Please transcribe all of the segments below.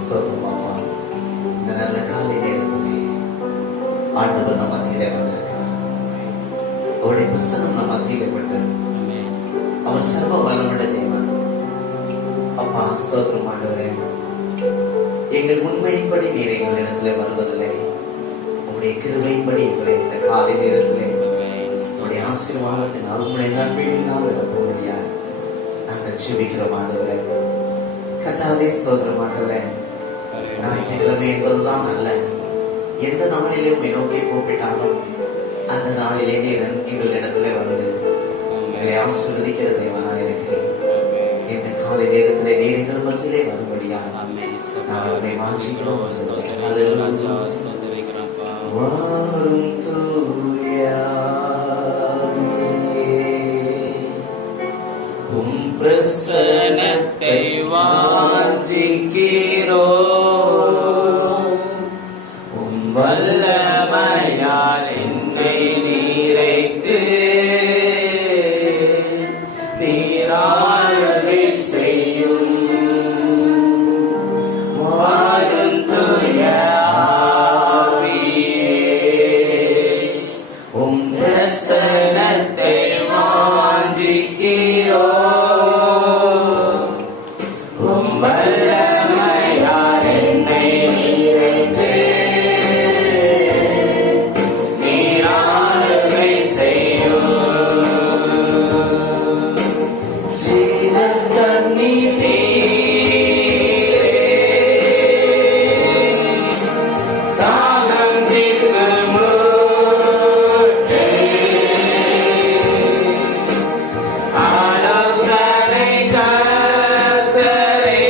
ஸ்தோத்திரம் அப்பா. இந்த நல்ல காலை நேரத்திலே ஆண்டவர் நம்ம மத்தியிலே வந்திருக்கிறார். அவருடைய பிரசன்னம் நம்ம மத்தியிலே கொண்டு அவர் சர்வ வல்லமுள்ள தேவன். அப்பா ஸ்தோத்திரம் ஆண்டவரே, எங்கள் உண்மையின்படி நீர் எங்கள் இடத்துல வருவதில்லை. உங்களுடைய கிருபையின்படி எங்களை இந்த காலை நேரத்திலே உங்களுடைய ஆசீர்வாதத்தினால் உங்களுடைய நன்மையினால் நிரப்ப முடியாது நாங்கள் ஜெபிக்கிறோம் ஆண்டவரே. கர்த்தாவே ஸ்தோத்திரம் ஆண்டவரே, ஞாயிற்றுக்கிழமை என்பதுதான் அல்ல, எந்த நாளிலே உம்மை நோக்கி கூப்பிட்டாலும் அந்த நாளிலே நீர் எங்கள் இடத்துல வந்து எங்களை ஆசீர்வதிக்கிற தேவனாக இருக்கிறேன். இந்த காலை நேரத்திலே நீர் எங்கள் மத்தியிலே வரும்படியா நாங்கள் உம்மை வாஞ்சிக்கிறோம். வாரும் தூய உம் பிரசன்னத்தை வாஞ்சிக்கிறோம். உம் வல்லமையால் என்னை நீரைத்து நீராளுகை செய்யும். வாரும் தூய உம் பிரசன்னத்தை வாஞ்சிக்கிறோம். உம் வல்லமையால் என்னை நிறைத்து நீராளுகை செய்யும். ஜீவன் தண்ணீர் நீரே, தாகம் தீர்க்கும் ஊற்றே, ஆலோசனை கர்த்தரே,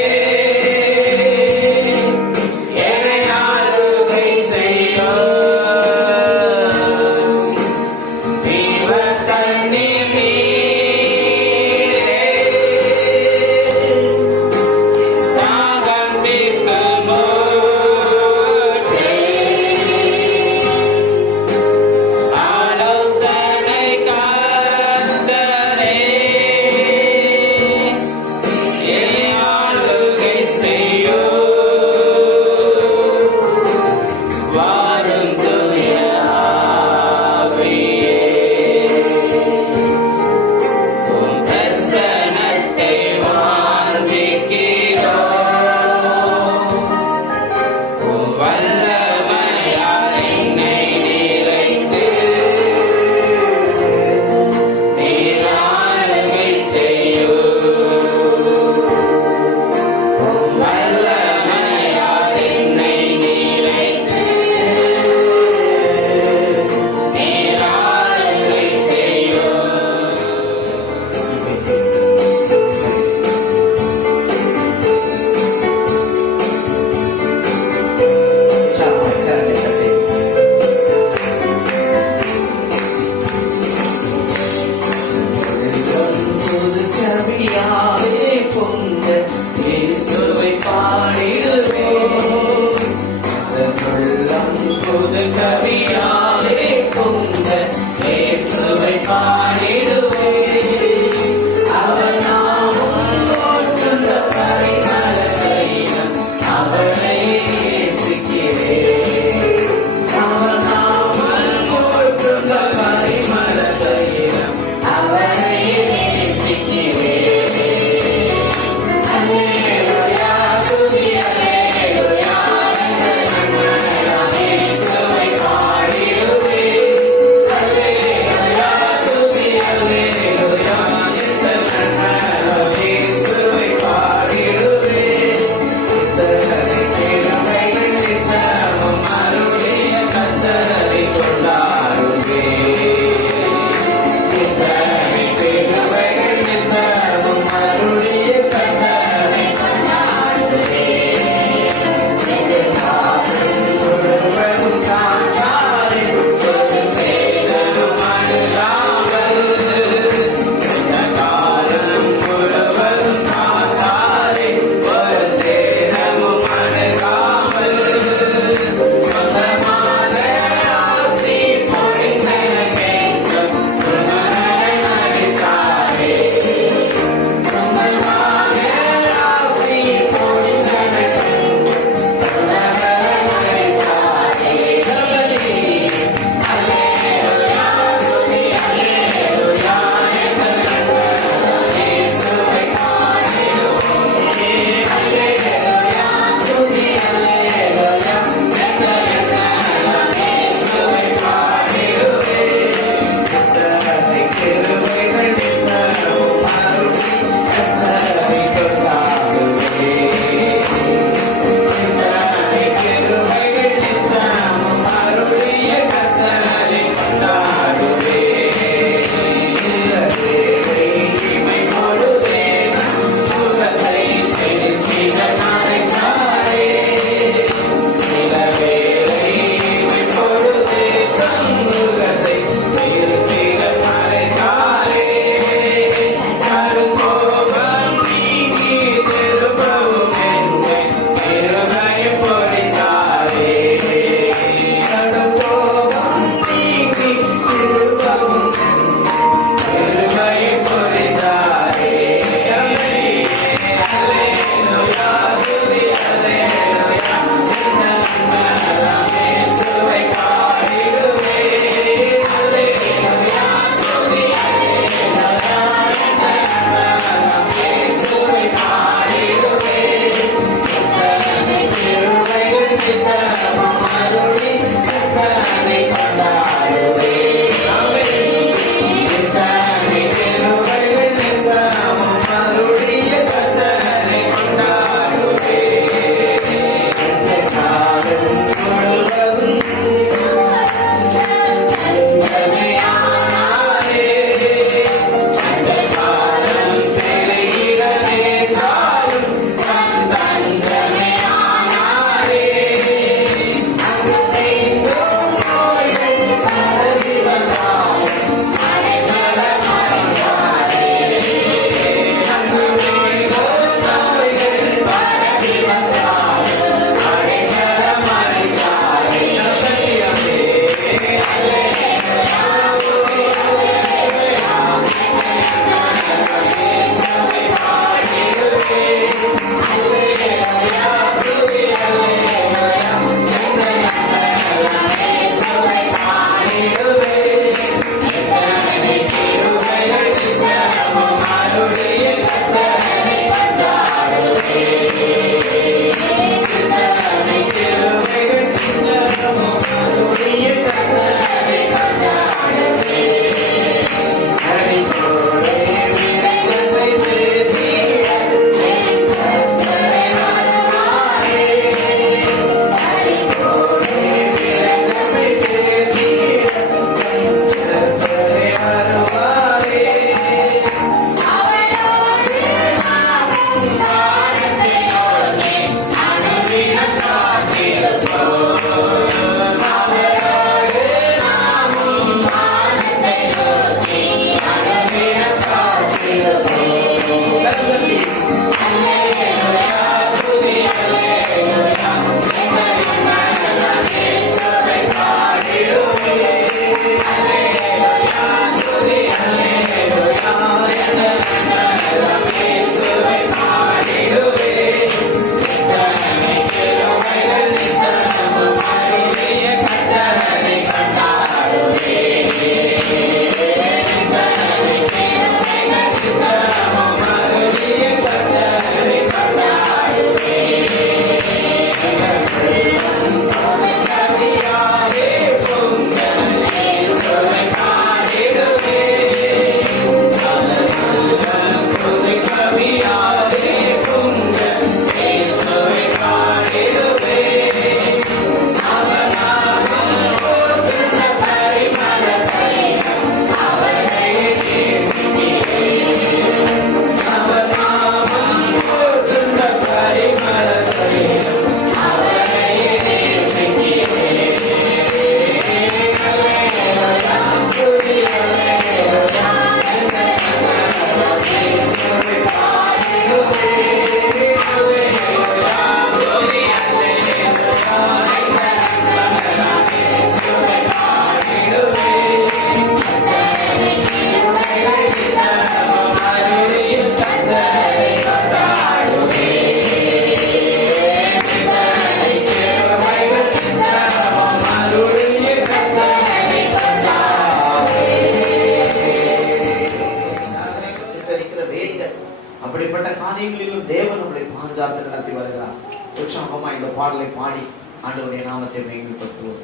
தேவன் நம்மளை பாதுகாத்து நடத்தி வருகிறார். உற்சாகமா இந்த பாடலை பாடி ஆண்டவருடைய நாமத்தை மேம்படுத்துவோம்.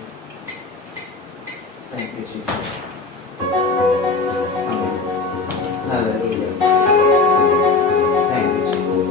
Thank you, Jesus. Amen. Hallelujah. Thank you, Jesus.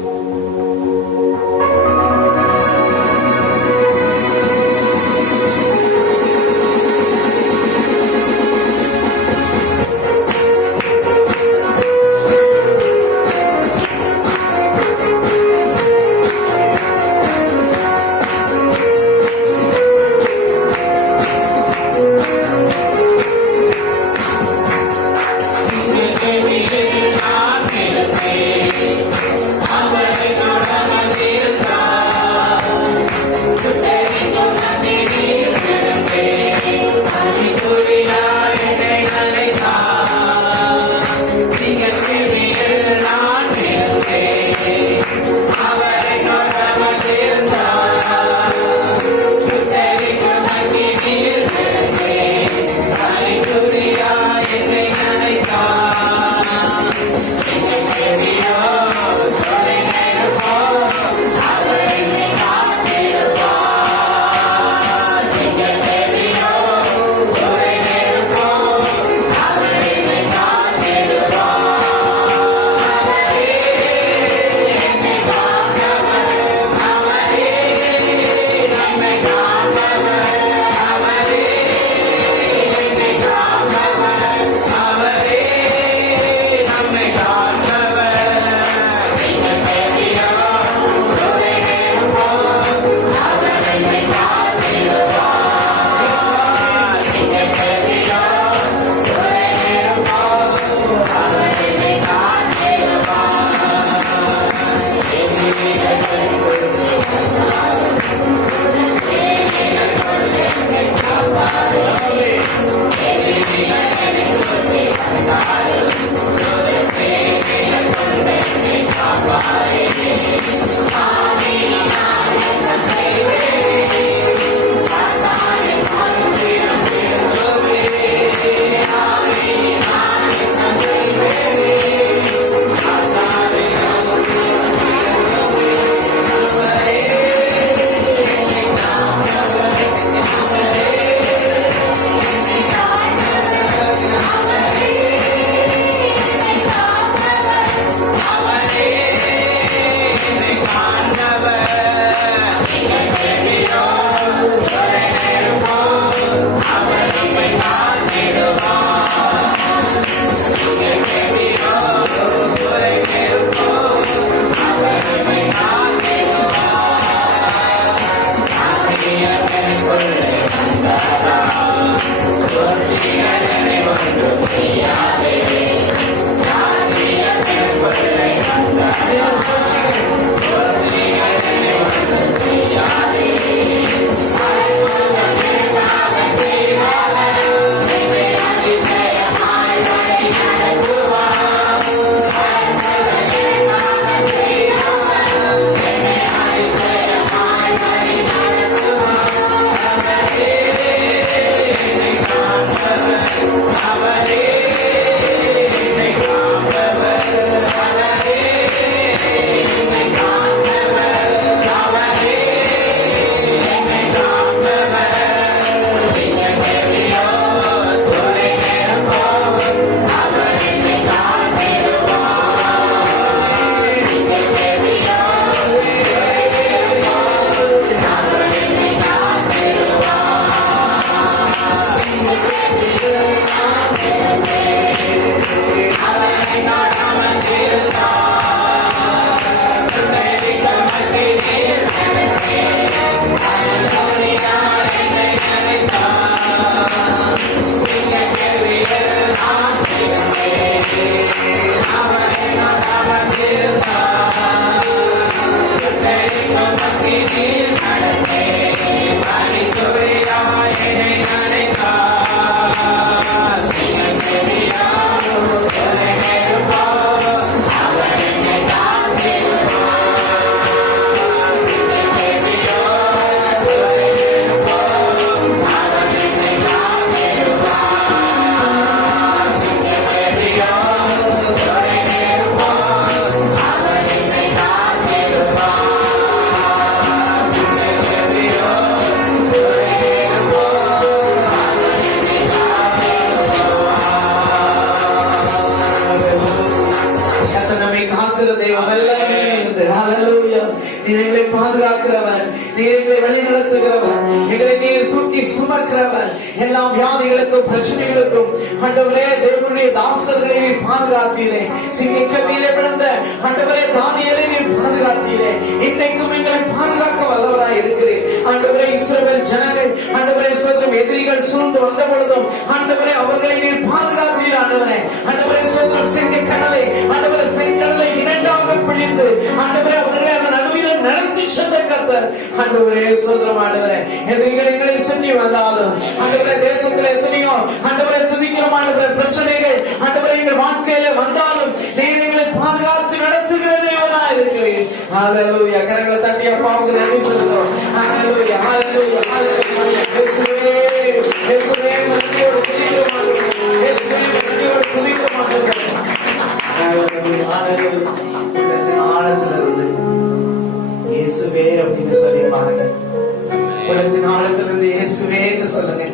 நீர் எங்களை பாதுகாக்கிறவர், நீர் எங்களை வழி நடத்துகிறவர், எங்களை நீர் தூக்கி சுமக்கிறவர். எல்லா வியாதிகளுக்கும் பிரச்சனைகளுக்கும் ஆண்டவரே தேவனுடைய தாசர்களை நீர் பாதுகாத்தீரே. சிங்கக்கவியிலே விழுந்த ஆண்டவரே தானியேலை நீர் பாதுகாத்தீரே. இன்றைக்கும் எங்களை பாதுகாக்க வல்லவராய் இருக்கிறேன் ஆண்டவரே. இஸ்ரவேல் ஜனங்கள் ஆண்டவரே சோதரம் எதிரிகள் சூழ்ந்து வந்த பொழுதும் ஆண்டவரே அவர்களை நீர் பாதுகாத்தீர் ஆண்டவரே. ஆண்டவரே சோதரம் சிங்க கடலை ஆண்டவரே செங்கடலை இரண்டாக பிழிந்து ஆண்டவரே அவர்களை அந்த நடுவில் நடத்தி சென்ற கர்த்தர் ஆண்டவரே சோதரம் ஆண்டவரே. எதிரிகள் எங்களை சுற்றி வந்தாலும் ஆண்டவரே தேசத்தில் எத்தனையோ ஆண்டவரே துதிக்கிறோம் ஆண்டவரே பிரச்சனைகள் ஆண்டவரே எங்கள் வாழ்க்கையில வந்தாலும் நீர் எங்களை பாதுகாத்து நடத்துகிற தேவனாய் இருக்கிறீர். ஹalleluya. கரங்களை தட்டி அப்பாவுக்கு நன்றி சொல்லுகிறோம். ஹalleluya ஹalleluya ஹalleluya. இயேசுவே இயேசுவே நன்றியோடு துதிக்கிறோம் ஆண்டவரே. இயேசுவே நன்றியோடு துதிக்கிறோம் ஆண்டவரே. ஹalleluya ஹalleluya. உள்ளத்தின் ஆழத்திலிருந்து இயேசுவே அப்படின்னு சொல்லி பாருங்க. உள்ளத்தின் ஆழத்திலிருந்து இயேசுவேன்னு சொல்லுங்க,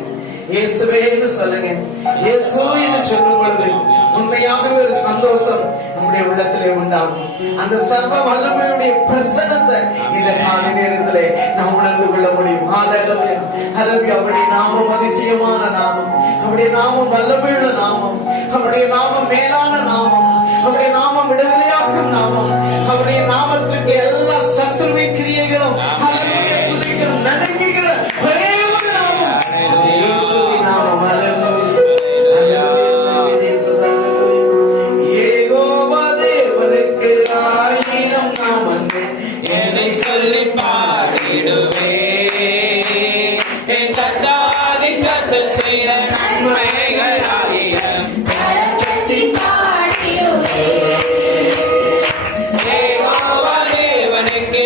இயேசுவேன்னு சொல்லுங்க. இயேசு என்று சொல்லும் பொழுது உண்மையாகவே ஒரு சந்தோஷம் நம்முடைய உள்ளத்திலே உண்டாகும். அந்த சர்வ வல்லமையுடைய பிரசன்னத்தை இந்த காலை நேரத்திலே நாம் உணர்ந்து கொள்ள முடியும். ஹalleluya ஹalleluya. அவருடைய நாமம் அதிசயமான நாமம், அவருடைய நாமம் வல்லமையுள்ள நாமம், அவருடைய நாமம் மேலான நாமம், அவருடைய நாமம் விடுதலையாக்கும் நாமம், அவருடைய நாமத்திற்கு எல்லா சத்துருவின் கிரியைகளும் ஹalleluya துதிக்கும் நடுங்குகிற ஒரே ஒரு நாமம் இயேசுவின் நாமம். ஹalleluya ஹalleluya இயேசுவே ஹalleluya. யெகோவா தேவனுக்கு ஆயிரம் நாமங்கள் என்னை சொல்லி பாடிடுவே. என் கர்த்தாதி கர்த்தர் செய்த நன்மைகளாகிய கரங்கட்டி பாடிடுவே. யெகோவா தேவனுக்கு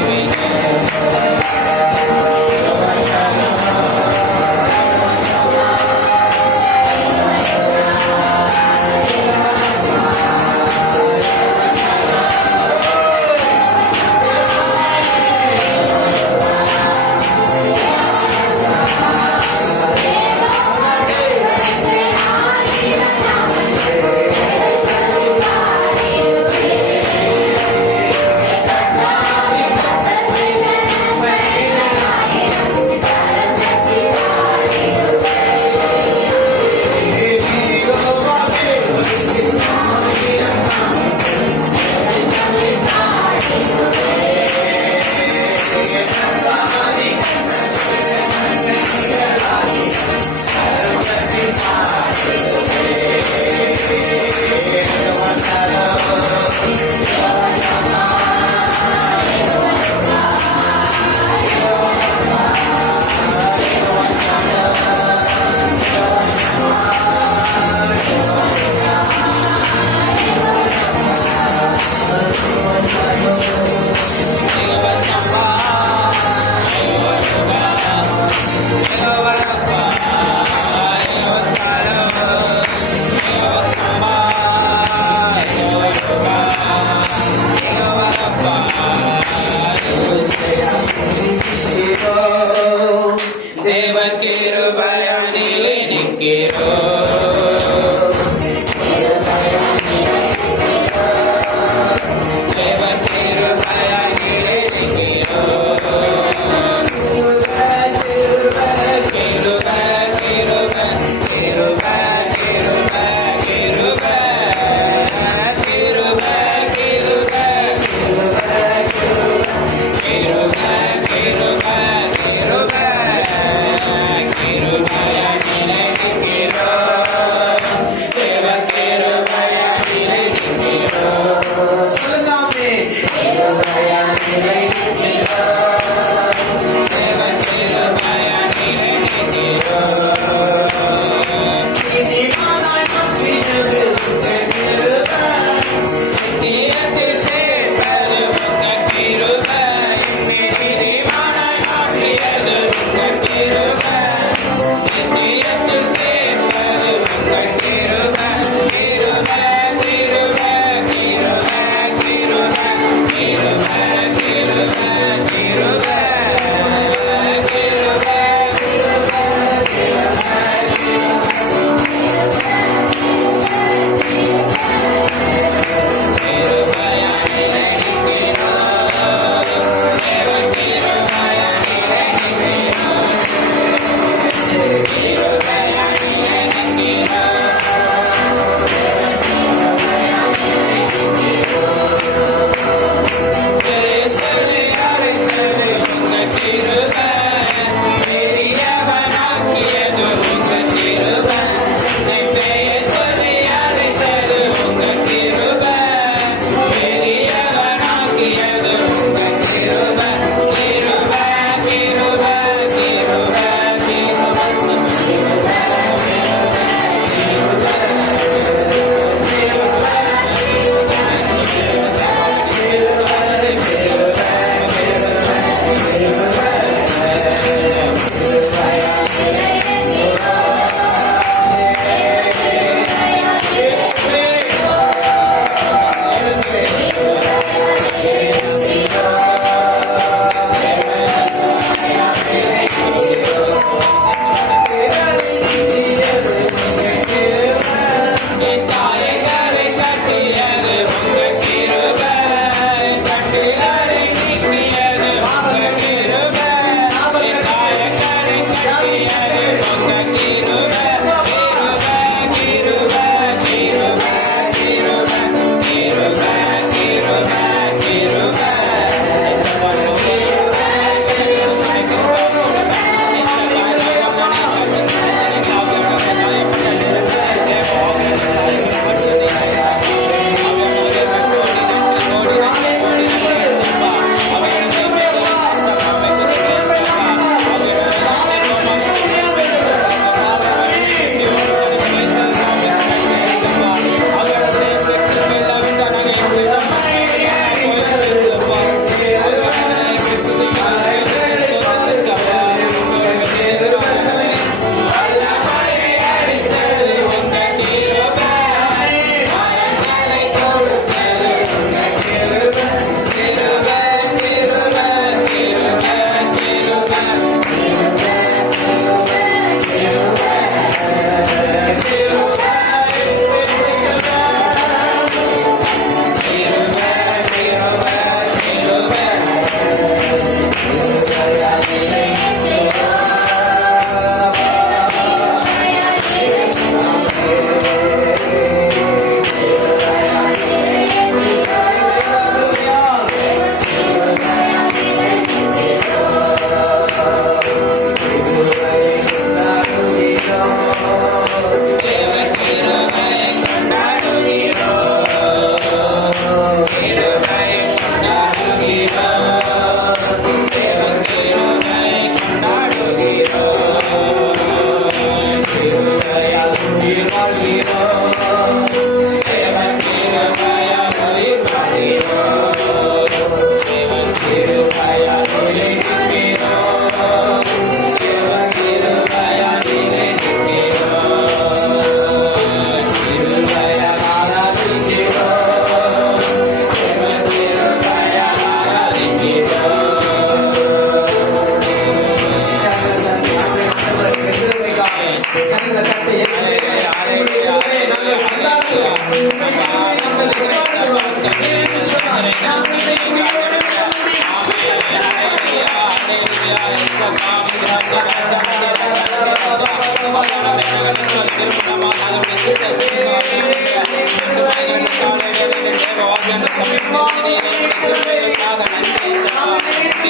Thank you.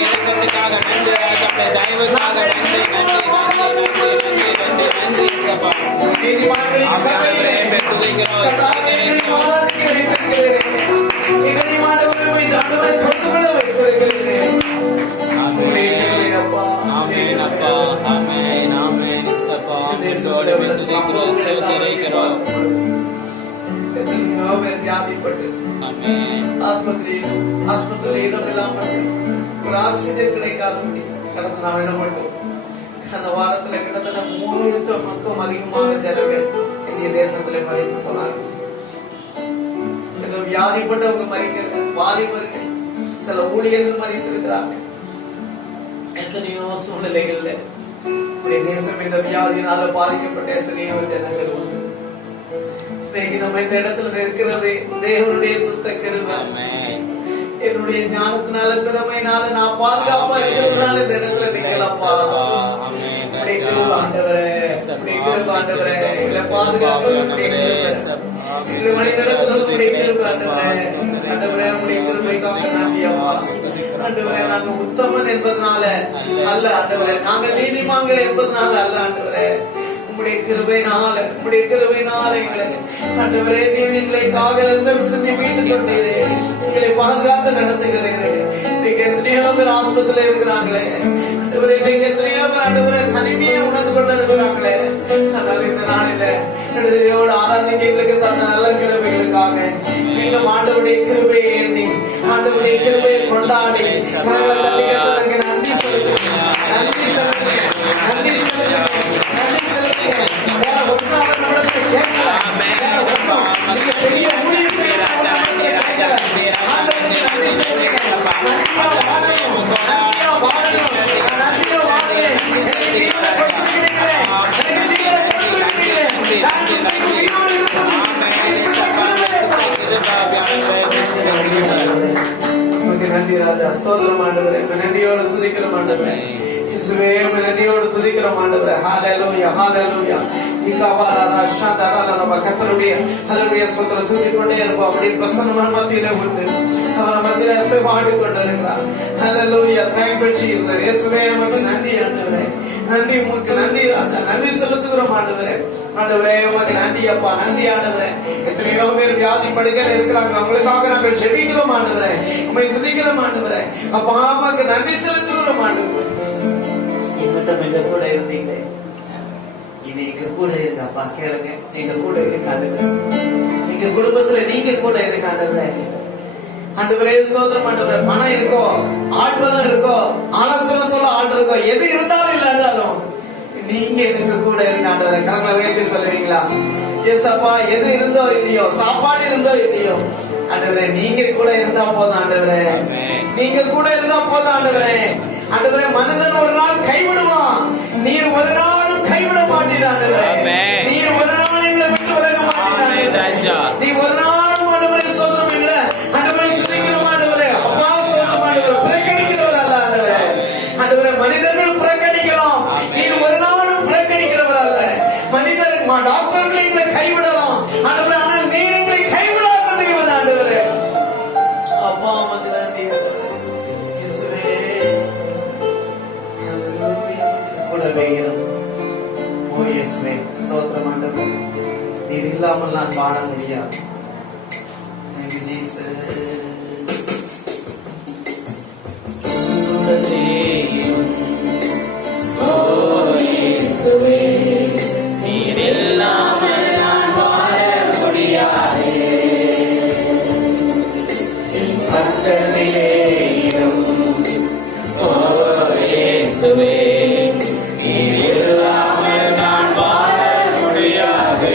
இரக்கத்துக்காக நன்றி ராஜா, தயவுக்காக நன்றி நன்றி சபா. ஆக்சிஜன் கிடைக்காதபடி கடந்த நாளில் மட்டும் அந்த வாரத்துல கிட்டத்தட்ட 3000 மக்களும் அதிகமான ஜனங்கள் இந்திய தேசத்துல மறித்து போனார்கள். வியாதிப்பட்டவங்க மறிக்கிறாங்க, வாலிபர்கள், சில ஊழியர்கள் மறித்திருக்கிறாங்க. எத்தனையோ சூழ்நிலைகள்ல தேசம் இந்த வியாதியினால பாதிக்கப்பட்ட எத்தனையோ ஜனங்கள் உண்டு. இன்னைக்கு நம்ம இந்த இடத்துல இருக்கிறது தேவனுடைய சுத்த கிருபை. என்னுடைய ஞானத்தினால திறமையினால நான் பாதுகாப்பா இருக்கிறதுனால இந்த இடத்துல நிக்கலாம்ப்பா. ஆண்டவரே எங்களை பாதுகாப்பு எங்களை வழி நடத்துவது உடைய கிருபை. ஆண்டவரே உடைய கிருபைக்காக நன்றி அப்பா. ஆண்டவரே நாங்க உத்தமன் என்பதனால அல்ல ஆண்டவரே, நாங்கள் நீதிமான்கள் என்பதனால அல்ல ஆண்டவரே, உம்முடைய கிருபையினால எங்களை ஆண்டவரே நீர் எங்களை காகரத்தம் சிந்தி மீட்டுக் கொண்டீரே, எங்களை பாதுகாத்து நடத்துகிறீரே. இன்னைக்கு எத்தனையோ பேர் ஆஸ்பத்திரியில இருக்கிறாங்களே ஆண்டவரே, இன்னைக்கு எத்தனையோ பேர் ஆண்டவரே தனிமையை உணர்ந்து கொண்டு இருக்கிறாங்களே. ஆனால் இந்த நாளில விடுதலையோடு ஆராதிக்க எங்களுக்கு தந்த நல்ல கிருபைகளுக்காக மீண்டும் ஆண்டவருடைய கிருபையை எண்ணி ஆண்டவருடைய கிருபையை கொண்டாடி நன்றி செலுத்துகிறேன். நன்றி செலுத்துகிறேன். நன்றி செலுத்துகிறேன். நன்றி செலுத்துகிறேன். வேற ஒன்றும் அவர் நம்மளுக்கு கேட்கல. வேற ஒன்றும் நீங்க பெரிய ஊழியம் செய்யலாம் கேட்கல. ஆண்டவருக்கு நன்றி செலுத்துகிறேன். நன்றியா வாழணும், நன்றியா வாழணும், நன்றியா வாழுகிறேன். எனக்கு ஜீவனை கொடுத்திருக்கிறீர்களே, எனக்கு ஜீவனை கொடுத்திருக்கிறீர்களே, நான் இன்றைக்கு உயிரோடு இருப்பது நன்றி ராஜா. ஸ்தோத்திரம் ஆண்டவரே, நன்றியோடு துதிக்கிறோம் ஆண்டவரே. இயேசுவே நன்றியோடு துதிக்கிறோம் ஆண்டவரே. ஹல்லேலூயா ஹல்லேலூயா. கர்த்தருடைய ஹல்லேலூயா ஸ்தோத்திரம் துதித்துக் கொண்டே இருப்போம். அவருடைய பிரசன்னமான மத்தியிலே உண்டு, அவர் மத்தியிலே அசைவாடி கொண்டு இருக்கிறார். ஹல்லேலூயா. Thank you Jesus. இயேசுவே உமக்கு நன்றி ஆண்டவரே, நன்றி உமக்கு நன்றி ராஜா. நன்றி செலுத்துகிறோம் ஆண்டவரே. ஆண்டவரே உமக்கு நன்றி அப்பா, நன்றி ஆண்டவரே. எத்தனையோ பேர் வியாதி படுக்கையில் இருக்கிறாங்க, அவங்களுக்காக நாங்கள் ஜெபிக்கிறோம் ஆண்டவரே, உம்மை துதிக்கிறோம் ஆண்டவரே. அப்பா உமக்கு நன்றி செலுத்துகிறோம் ஆண்டவரே. இன்னும் எங்க கூட இருந்தீங்களே, இனி எங்க கூட இருக்க அப்பா கேளுங்க, எங்க கூட இருக்க ஆண்டவரே. எங்க குடும்பத்துல நீங்க கூட இருக்க ஆண்டவரே. ஆண்டவரே சோதரம் ஆண்டவரே, பணம் இருக்கோ, ஆட்பலம் இருக்கோ, ஆலோசனை சொல்ல ஆண்டு இருக்கோ, எது இருந்தாலும் இல்லாண்டாலும் நீங்க எங்க கூட இருக்க ஆண்டவரே. கரங்களை வைத்து சொல்லுவீங்களா? ஏசப்பா எது இருந்தோ இல்லையோ, சாப்பாடு இருந்தோ இல்லையோ ஆண்டவரே, நீங்க கூட இருந்தா போதும் ஆண்டவரே. நீங்க கூட இருந்தா போதும் ஆண்டவரே. ஆண்டவரே மனிதன் ஒரு நாள் கைவிடுவான், நீர் ஒரு நாளும் கைவிட மாட்டீர் ஆண்டவரே. நீர் ஒரு நாள் எங்களை விட்டு விலக மாட்டீர். நீ ஒரு நாளும் ஆண்டவரே சோதரம் இல்ல ஆண்டவரை துதிக்கிறோம் ஆண்டவரே. அப்பா சோதரம் ஆண்டவரை புறக்கணிக்கிறவர் அல்ல ஆண்டவரே. ஆண்டவரே மனிதர்கள் புறக்கணிக்கலாம், நீர் ஒரு நாளும் புறக்கணிக்கிறவர் அல்ல. மனிதர் டாக்டர்கள் எங்களை கைவிடலாம் ஆண்டவரே, ஆனால் நீர் எங்களை கைவிடாத தேவன் ஆண்டவரே. அப்பா உமக்கு நன்றி இயேசுவே. ஹல்லேலூயா. கூடவே இரு. ஓ இயேசுவே ஸ்தோத்திரம் ஆண்டவரே. நீர் இல்லாமல் நான் வாழ முடியாது. Thank you Jesus. ஓ இயேசுவே நீர் இல்லாமல் நான் வாழ முடியாது. பக்கத்திலே இரும். ஓ இயேசுவே நீர் இல்லாமல் நான் வாழ முடியாது.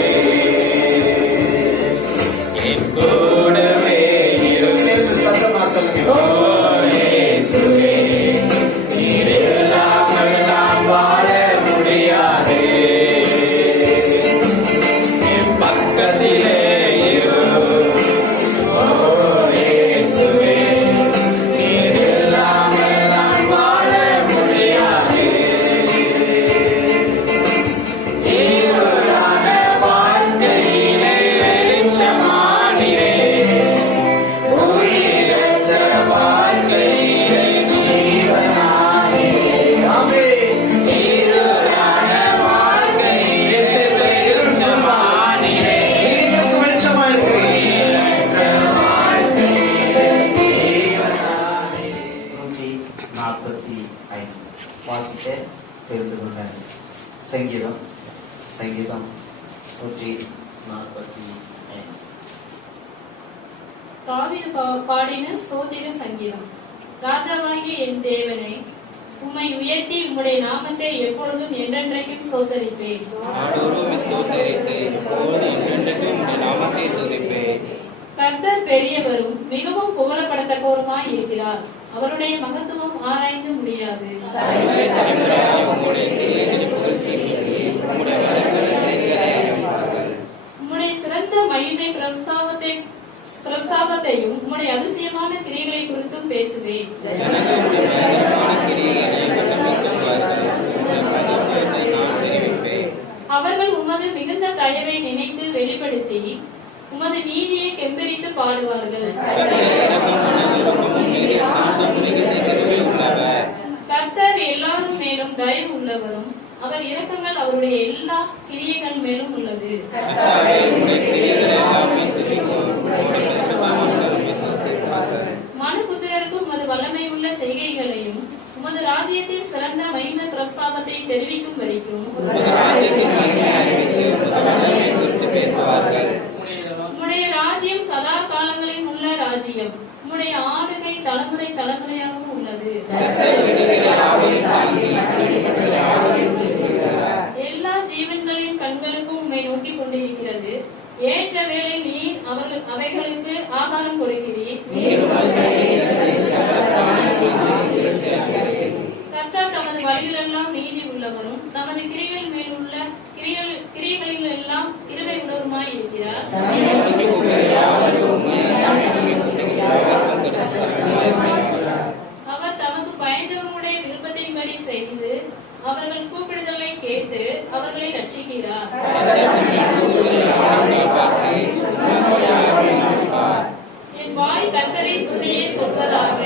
என் கூடவே இரும். சத்தமா சொல்லுங்க. ஓ இயேசுவே நீர் இல்லாமல் நான் வாழ முடியாது. என் பக்கத்திலே இரும். ஓ இயேசுவே நீர் இல்லாமல் நான் வாழ முடியாது. 45 வாசிக்க தெரிந்து கொண்ட சங்கீதம் சங்கீதம் 145. தாவீது பாடின ஸ்தோத்திர சங்கீதம். ராஜாவாகிய என் தேவனை, உம்மை உயர்த்தி உம்முடைய நாமத்தை எப்பொழுதும் என்றென்றைக்கும் ஸ்தோத்தரிப்பேன். நாடோறும் ஸ்தோத்தரித்து எப்பொழுதும் என்றென்றைக்கும் உம்முடைய நாமத்தை துதிப்பேன். கர்த்தர் பெரியவரும் மிகவும் புகழப்படத்தக்கவருமாய் இருக்கிறார். அவருடைய மகத்துவம் ஆராய்ந்து முடியாது. தலைமுறை தலைமுறையாய் உம்முடைய கிரியைகளை புகழ்ச்சிக்கு உம்முடைய வல்லமையான செயல்களை அறிவிப்பார்கள். உம்முடைய சிறந்த மகிமை பிரஸ்தாபத்தையும் உம்முடைய அதிசயமான கிரியைகளை குறித்தும் பேசுவேன். ஜனங்கள் உம்முடைய பயங்கரமான கிரியைகளை மட்டுமே சொல்வார்கள். உம்முடைய மகிமையை நான் தெரிவிப்பேன். அவர்கள் உமது மிகுந்த தயவை நினைத்து வெளிப்படுத்தி உமது நீதியை கெம்பரித்து பாடுவார்கள். கர்த்தர் எல்லாரும் மேலும் தயவு உள்ளவரும், அவர் இரக்கங்கள் அவருடைய எல்லா கிரியைகள் மேலும் உள்ளது. மனுபுத்திரருக்கு உமது வல்லமை உள்ள செய்கைகளையும் உமது ராஜ்யத்தின் சிறந்த மகிமை பிரஸ்தாபத்தை தெரிவிக்கும் வரைக்கும் உம்முடைய ராஜ்யம் சதா காலங்களில் உள்ள ராஜ்யம், உம்முடைய ஆளுகை தலைமுறை தலைமுறையாகவும் உள்ளது. எல்லா ஜீவன்களின் கண்களுக்கும் உம்மை நோக்கி கொண்டிருக்கிறது. ஏற்ற வேளை நீர் அவைகளுக்கு ஆகாரம் கொடுக்கிறீர். கர்த்தர் தமது வழிகளெல்லாம் நீதி உள்ளவரும் தமது கிரிகள் மேலுள்ள கிரிகளில் எல்லாம் கிருபை உள்ளவருமாய் இருக்கிறார். அவர் தமக்கு பயந்தவர்களுடைய விருப்பத்தின்படி செய்து அவர்கள் கூப்பிடுதலை கேட்டு அவர்களை ரட்சிக்கிறார். என் வாய் கர்த்தரின் துதியை சொல்வதாக.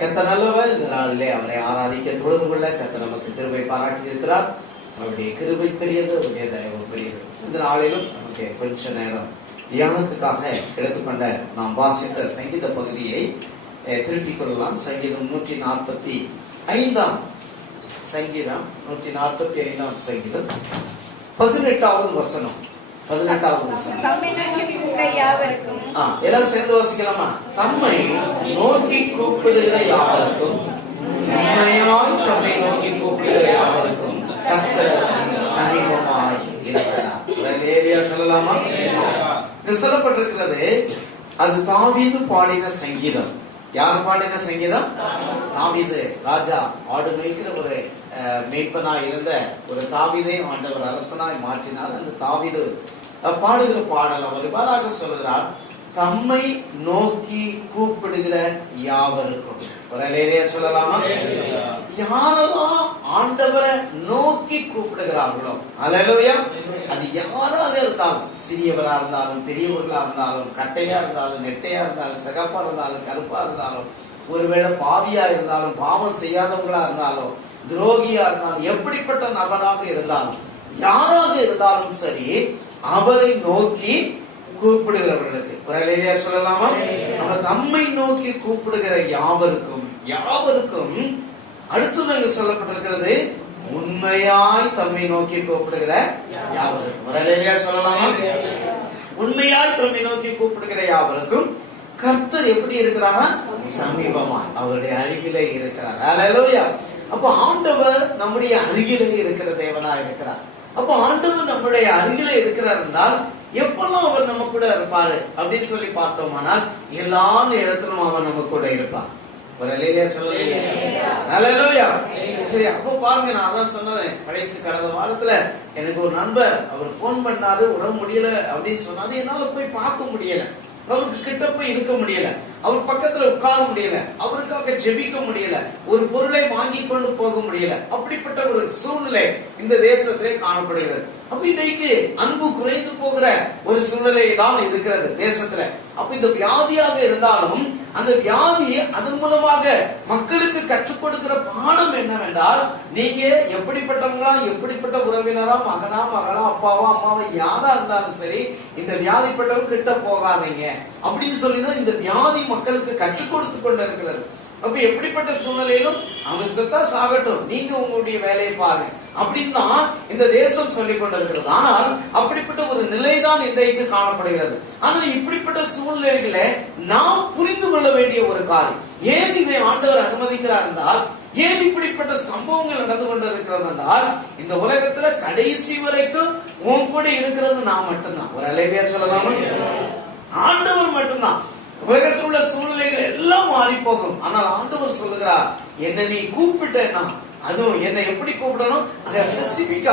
கர்த்தர் நல்லவர். இந்த நாளிலே அவரை ஆராதிக்க தொழுது கொள்ள கர்த்தர் நமக்கு கிருபை பாராட்டி இருக்கிறார். அவருடைய கிருபை பெரியது, அவருடைய தயவு பெரியது. இந்த நாளிலும் நமக்கு கொஞ்ச நேரம் தியானத்துக்காக எடுத்துக்கொண்ட நாம் வாசித்த சங்கீத பகுதியை திருப்பிக் கொள்ளலாம். சங்கீதம் 145 சங்கீதம் 145 சங்கீதம் 18வது வசனம். 18வது வசனம். எல்லாம் சேர்ந்து வாசிக்கலாமா? தம்மை நோக்கி கூப்பிடுகிற யாவருக்கும், உண்மையாய் தம்மை நோக்கி கூப்பிடுகிற யாவருக்கும் கர்த்தர் சமீபமாய் இருக்கிறார். சொல்லலாமா? சொல்லப்பட்டிருக்கிறது. அது தாவீது பாடின சங்கீதம். யார் பாடின சங்கீதம்? தாவீது ராஜா ஆடு மேய்க்கிற ஒரு மேய்ப்பனாய் இருந்த ஒரு தாவீதை ஆண்டவர் அரசனாய் மாற்றினார். அந்த தாவீது பாடுகிற பாடல் அவர் இவ்வாறாக சொல்கிறார்: தம்மை நோக்கி கூப்பிடுகிற யாவருக்கும். ஒரு அல்லேலூயா சொல்லலாமா? யாரெல்லாம் ஆண்டவரை நோக்கி கூப்பிடுகிறார்களோ, அல்லேலூயா, அது யாராக இருந்தாலும், சிறியவரா இருந்தாலும் பெரியவர்களா இருந்தாலும், கட்டையா இருந்தாலும் நெட்டையா இருந்தாலும், சிகப்பா இருந்தாலும் கருப்பா இருந்தாலும், ஒருவேளை பாவியா இருந்தாலும், பாவம் செய்யாதவங்களா இருந்தாலும், துரோகியா இருந்தாலும், எப்படிப்பட்ட நபராக இருந்தாலும், யாராக இருந்தாலும் சரி, அவரை நோக்கி கூப்பிடுகிறவர்களுக்கு ஒரு அல்லேலூயா சொல்லலாமா? நம்ம தம்மை நோக்கி கூப்பிடுகிற யாவருக்கும், யாவருக்கும் அடுத்தது அங்கு சொல்லப்பட்டிருக்கிறது, உண்மையாய் தம்மை நோக்கி கூப்பிடுகிற யாவருக்கும். ஒரு அல்லேலூயா சொல்லலாமா? உண்மையாய் தம்மை நோக்கி கூப்பிடுகிற யாவருக்கும் கர்த்தர் எப்படி இருக்கிறாரா? சமீபமாய், அவருடைய அருகிலே இருக்கிறார். அல்லேலூயா. அப்ப ஆண்டவர் நம்முடைய அருகிலே இருக்கிற தேவனா இருக்கிறார். அப்ப ஆண்டவர் நம்முடைய அருகிலே இருக்கிறார் என்றால் எப்பெல்லாம் அவர் நம்ம கூட இருப்பாரு அப்படின்னு சொல்லி பார்த்தோமானால் எல்லா நேரத்திலும் அவர் நம்ம கூட இருப்பார். ஒரு அல்லேலூயா சொல்லுங்க. அல்லேலூயா. சரி, அப்போ பாருங்க, நான் அதான் சொன்னேன், கடைசி கடந்த வாரத்துல எனக்கு ஒரு நண்பர் அவர் போன் பண்ணாரு, உடம்பு முடியல அப்படின்னு சொன்னாரு. என்னால போய் பார்க்க முடியல, அவருக்கு கிட்ட போய் இருக்க முடியல, அவர் பக்கத்துல உட்கார முடியல, அவருக்காக ஜெபிக்க முடியல, ஒரு பொருளை வாங்கி கொண்டு போக முடியல. அப்படிப்பட்ட ஒரு சூழ்நிலை இந்த தேசத்திலே காணப்படுகிறது. அப்ப இன்னைக்கு அன்பு குறைந்து போகிற ஒரு சூழ்நிலை தான் இருக்கிறது தேசத்துல. அப்ப இந்த வியாதியாக இருந்தாலும் அந்த வியாதி அதன் மூலமாக மக்களுக்கு கற்றுக் கொடுக்கிற பாடம் என்னவென்றால், நீங்க எப்படிப்பட்டவங்களா, எப்படிப்பட்ட உறவினரா, மகனா மகளா, அப்பாவா அம்மாவா யாரா இருந்தாலும் சரி, இந்த வியாதிப்பட்டவங்க கிட்ட போகாதீங்க அப்படின்னு சொல்லிதான் இந்த வியாதி மக்களுக்கு கற்றுக் கொடுத்து கொண்டு இருக்கிறது. அப்ப எப்படிப்பட்ட சூழ்நிலையிலும் அவன் செத்தா சாகட்டும், நீங்க உங்களுடைய வேலையை பாருங்க அப்படின்னு தான் இந்த தேசம் சொல்லிக் கொண்டிருக்கிறது. ஆனால் அப்படிப்பட்ட ஒரு நிலைதான் இன்றைக்கு காணப்படுகிறது. ஆனால் இப்படிப்பட்ட சூழ்நிலைகளை நாம் புரிந்து கொள்ள வேண்டிய ஒரு காரியம், ஏன் இதை ஆண்டவர் அனுமதிக்கிறார் என்றால், ஏன் இப்படிப்பட்ட சம்பவங்கள் நடந்து கொண்டிருக்கிறது என்றால், இந்த உலகத்துல கடைசி வரைக்கும் உன் கூட இருக்கிறது நான் மட்டும்தான். ஒரு அல்லேலூயா சொல்லலாமா? ஆண்டவர் மட்டும்தான். உலகத்தில் உள்ள சூழ்நிலைகள் எல்லாம் மாறி போகும். ஆனால் ஆண்டவர் சொல்லுகிறார், என்ன நீ கூப்பிட்டேன்னா, அதுவும் என்ன எப்படி கூப்பிடணும், ஸ்பெசிபிக்கா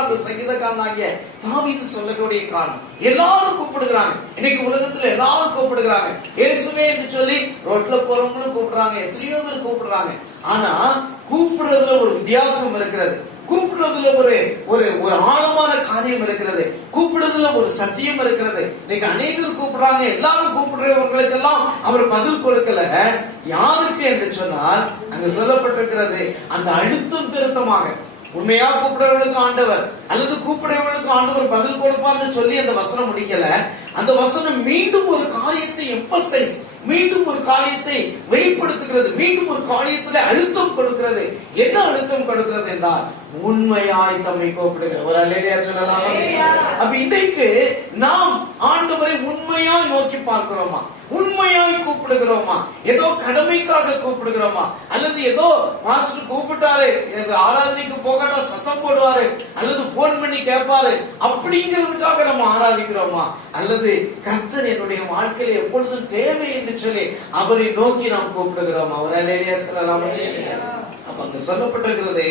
அந்த சங்கீதக்காரனாகிய தாவீது சொல்லக்கூடிய காரணம். எல்லாரும் கூப்பிடுகிறாங்க. இன்னைக்கு உலகத்துல எல்லாரும் கூப்பிடுகிறாங்க. இயேசுவே என்று சொல்லி ரோட்ல போறவங்களும் கூப்பிடுறாங்க, எத்தனையோ பேர் கூப்பிடுறாங்க. ஆனா கூப்பிடுறதுல ஒரு வித்தியாசம் இருக்கிறது. கூப்பிடுறதுல ஒரு ஆழமான காரியம் இருக்கிறது. கூப்பிடுறதுல ஒரு சத்தியம் இருக்கிறது. இன்னைக்கு அநேகர் கூப்பிடுறாங்க. எல்லாரும் கூப்பிடுறவர்களுக்கு எல்லாம் அவர் பதில் கொடுக்கல. யாருக்கு என்று சொன்னால், அங்க சொல்லப்பட்டிருக்கிறது, அந்த அழுத்தம் திருத்தமாக உண்மையா கூப்பிடுறவர்களுக்கு ஆண்டவர், அல்லது கூப்பிடுறவர்களுக்கு ஆண்டவர் பதில் கொடுப்பார்னு சொல்லி அந்த வசனம் முடிக்கல. அந்த வசனம் மீண்டும் ஒரு காரியத்தை எம்பசைஸ், மீண்டும் ஒரு காரியத்தை வெளிப்படுத்துகிறது, மீண்டும் ஒரு காரியத்துல அழுத்தம் கொடுக்கிறது. என்ன அழுத்தம் கொடுக்கிறது என்றால், உண்மையாய் தம்மை கூப்பிடுகிற. ஒரு அல்லேலூயா சொல்லலாமா? அப்ப இன்றைக்கு நாம் ஆண்டவரை உண்மையாய் நோக்கி பார்க்கிறோமா? உண்மையாய் கூப்பிடுகிறோமா? ஏதோ கடமைக்காக கூப்பிடுகிறோமா? அல்லது ஏதோ மாஸ்டர் கூப்பிட்டாரு, ஆராதனைக்கு போகாட்டா சத்தம் போடுவாரு, அல்லது போன் பண்ணி கேட்பாரு அப்படிங்கிறதுக்காக நம்ம ஆராதிக்கிறோமா? அல்லது கர்த்தர் என்னுடைய வாழ்க்கையில எப்பொழுதும் தேவை என்று சொல்லி அவரை நோக்கி நாம் கூப்பிடுகிறோமா? ஒரு அல்லேலூயா சொல்லலாமா? அப்ப அங்க சொல்லப்பட்டிருக்கிறது,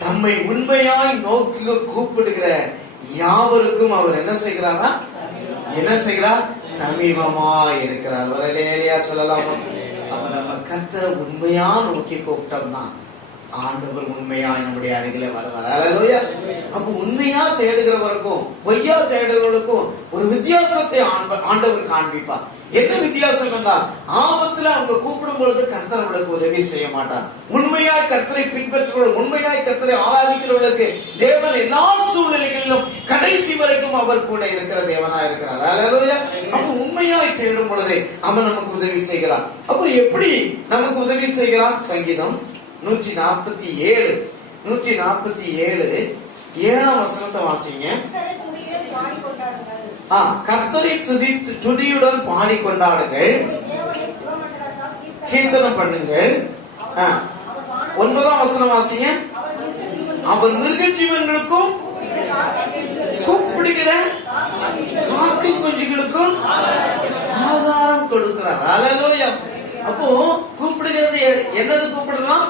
தம்மை உண்மையாய் நோக்கி கூப்பிடுகிற யாவருக்கும் அவர் என்ன செய்கிறாரா? என்ன செய்கிறார்? சமீபமாய் இருக்கிறார். ஒரு அல்லேலூயா சொல்லலாமா? அப்ப நம்ம கர்த்தரை உண்மையா நோக்கி கூப்பிட்டோம்னா ஆண்டவர் உண்மையாய் நம்முடைய அருகிலே வருவார். அல்லேலூயா. அப்ப உண்மையா தேடுகிறவருக்கும் பொய்யா தேடுகிறவர்களுக்கும் ஒரு வித்தியாசத்தை ஆண்டவர் காண்பிப்பார். என்ன வித்தியாசம் என்றால், ஆபத்துல அவங்க கூப்பிடும் பொழுது கர்த்தர் அவர்களுக்கு உதவி செய்ய மாட்டார். உண்மையாய் கர்த்தரை பின்பற்றுகிறவர்கள், உண்மையாய் கர்த்தரை ஆராதிக்கிறவர்களுக்கு தேவன் எல்லா சூழ்நிலைகளிலும் கடைசி வரைக்கும் அவர் கூட இருக்கிற தேவனா இருக்கிறார். அல்லேலூயா. அப்ப உண்மையாய் தேடும் பொழுது அவர் நமக்கு உதவி செய்கிறார். அப்ப எப்படி நமக்கு உதவி செய்கிறார்? சங்கீதம் 147 7ஆம் வசனத்தை வாசிங்க. கர்த்தரை துதியுடன் பாடி கொண்டாடுங்கள், கீர்த்தனம் பண்ணுங்கள். 9ஆம் வசனம் வாசிங்க. அவர் மிருக ஜீவன்களுக்கும் கூப்பிடுகிற காக்கை குஞ்சுகளுக்கும் ஆதாரம் கொடுக்கிறார். அல்லேலூயா. அப்போ கூப்பிடுகிறது என்னது? கூப்பிடுறதுதான்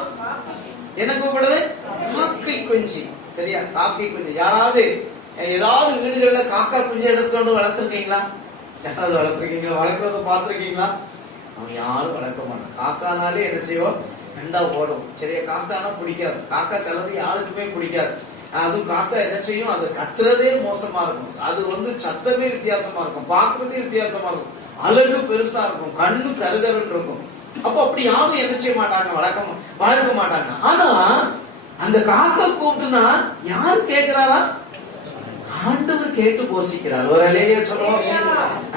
என்ன கூப்பிடுறது? காக்கை குஞ்சு. சரியா? காக்கை குஞ்சு. யாராவது ஏதாவது வீடுகள்ல காக்கா குஞ்சு எடுத்துக்கொண்டு வளர்த்திருக்கீங்களா? யாராவது வளர்த்திருக்கீங்களா? வளர்க்கறத பார்த்திருக்கீங்களா? அவன் யாரும் வளர்க்க மாட்டான். காக்கானாலே என்ன செய்வோம்? கண்டா ஓடும். சரியா? காக்கானா பிடிக்காது. காக்கா கலர் யாருக்குமே பிடிக்காது. அதுவும் காக்கா என்ன செய்யும்? அது கத்துறதே மோசமா இருக்கும். அது சத்தமே வித்தியாசமா இருக்கும், பார்க்கறதே வித்தியாசமா இருக்கும், அழகு பெருசா இருக்கும், கண்ணு கருகருன்னு இருக்கும். அப்ப அப்படி யாரும் என்ன செய்ய மாட்டாங்க? வளர்க்க மாட்டாங்க. ஆனா அந்த காக்கா கூப்பிட்டுனா யாரு கேட்கிறாரா? ஆண்டவர் கேட்டு போஷிக்கிறார். ஒரு அல்லேலூயா சொல்லுவோம்.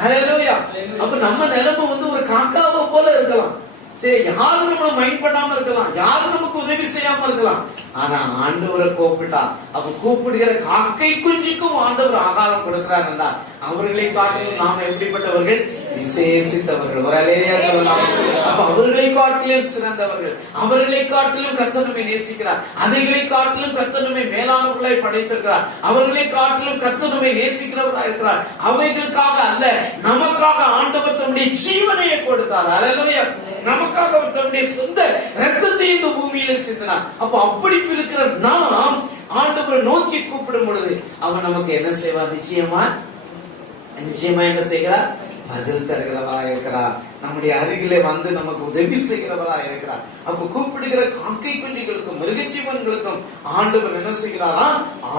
அல்லேலூயா. அப்ப நம்ம நிலைமை ஒரு காக்காவை போல இருக்கலாம். சரி, யாரும் நம்மள மைண்ட் பண்ணாம இருக்கலாம், யாரும் நமக்கு உதவி செய்யாம இருக்கலாம். ஆனா ஆண்டவரை கூப்பிட்டா, அப்ப கூப்பிடுகிற காக்கை குஞ்சுக்கும் ஆண்டவர் ஆகாரம் கொடுக்கிறார். அவர்களை காட்டிலும் நாம எப்படிப்பட்டவர்கள்? விசேஷித்தவர்கள். ஒரு அல்லேலூயா சொல்லலாம். அப்ப அவர்களை காட்டிலும் சிறந்தவர்கள். அவர்களை காட்டிலும் கர்த்தர் நம்மை நேசிக்கிறார். அதைகளை காட்டிலும் கர்த்தர் நம்மை மேலானவர்களை படைத்திருக்கிறார். அவர்களை காட்டிலும் கர்த்தர் நம்மை நேசிக்கிறவராக இருக்கிறார். அவைகளுக்காக அல்ல, நமக்காக ஆண்டவர் தம்முடைய ஜீவனையை கொடுத்தார். அல்லேலூயா. நமக்காக அவர் தம்முடைய சொந்த ரத்தத்தை இந்த பூமியில சிந்தினார். அப்ப அப்படி இருக்கிற நாம் ஆண்டவரை நோக்கி கூப்பிடும் பொழுது அவர் நமக்கு என்ன செய்வார்? நிச்சயமா என்ன செய்கிறார்? பதில் தருகிறவராக இருக்கிறார். நம்முடைய அருகிலே நமக்கு உதவி செய்கிறவராக இருக்கிறார். அப்ப கூப்பிடுகிற காக்கை குஞ்சுகளுக்கும் மிருக ஜீவன்களுக்கும் ஆண்டவர் என்ன செய்கிறாரா?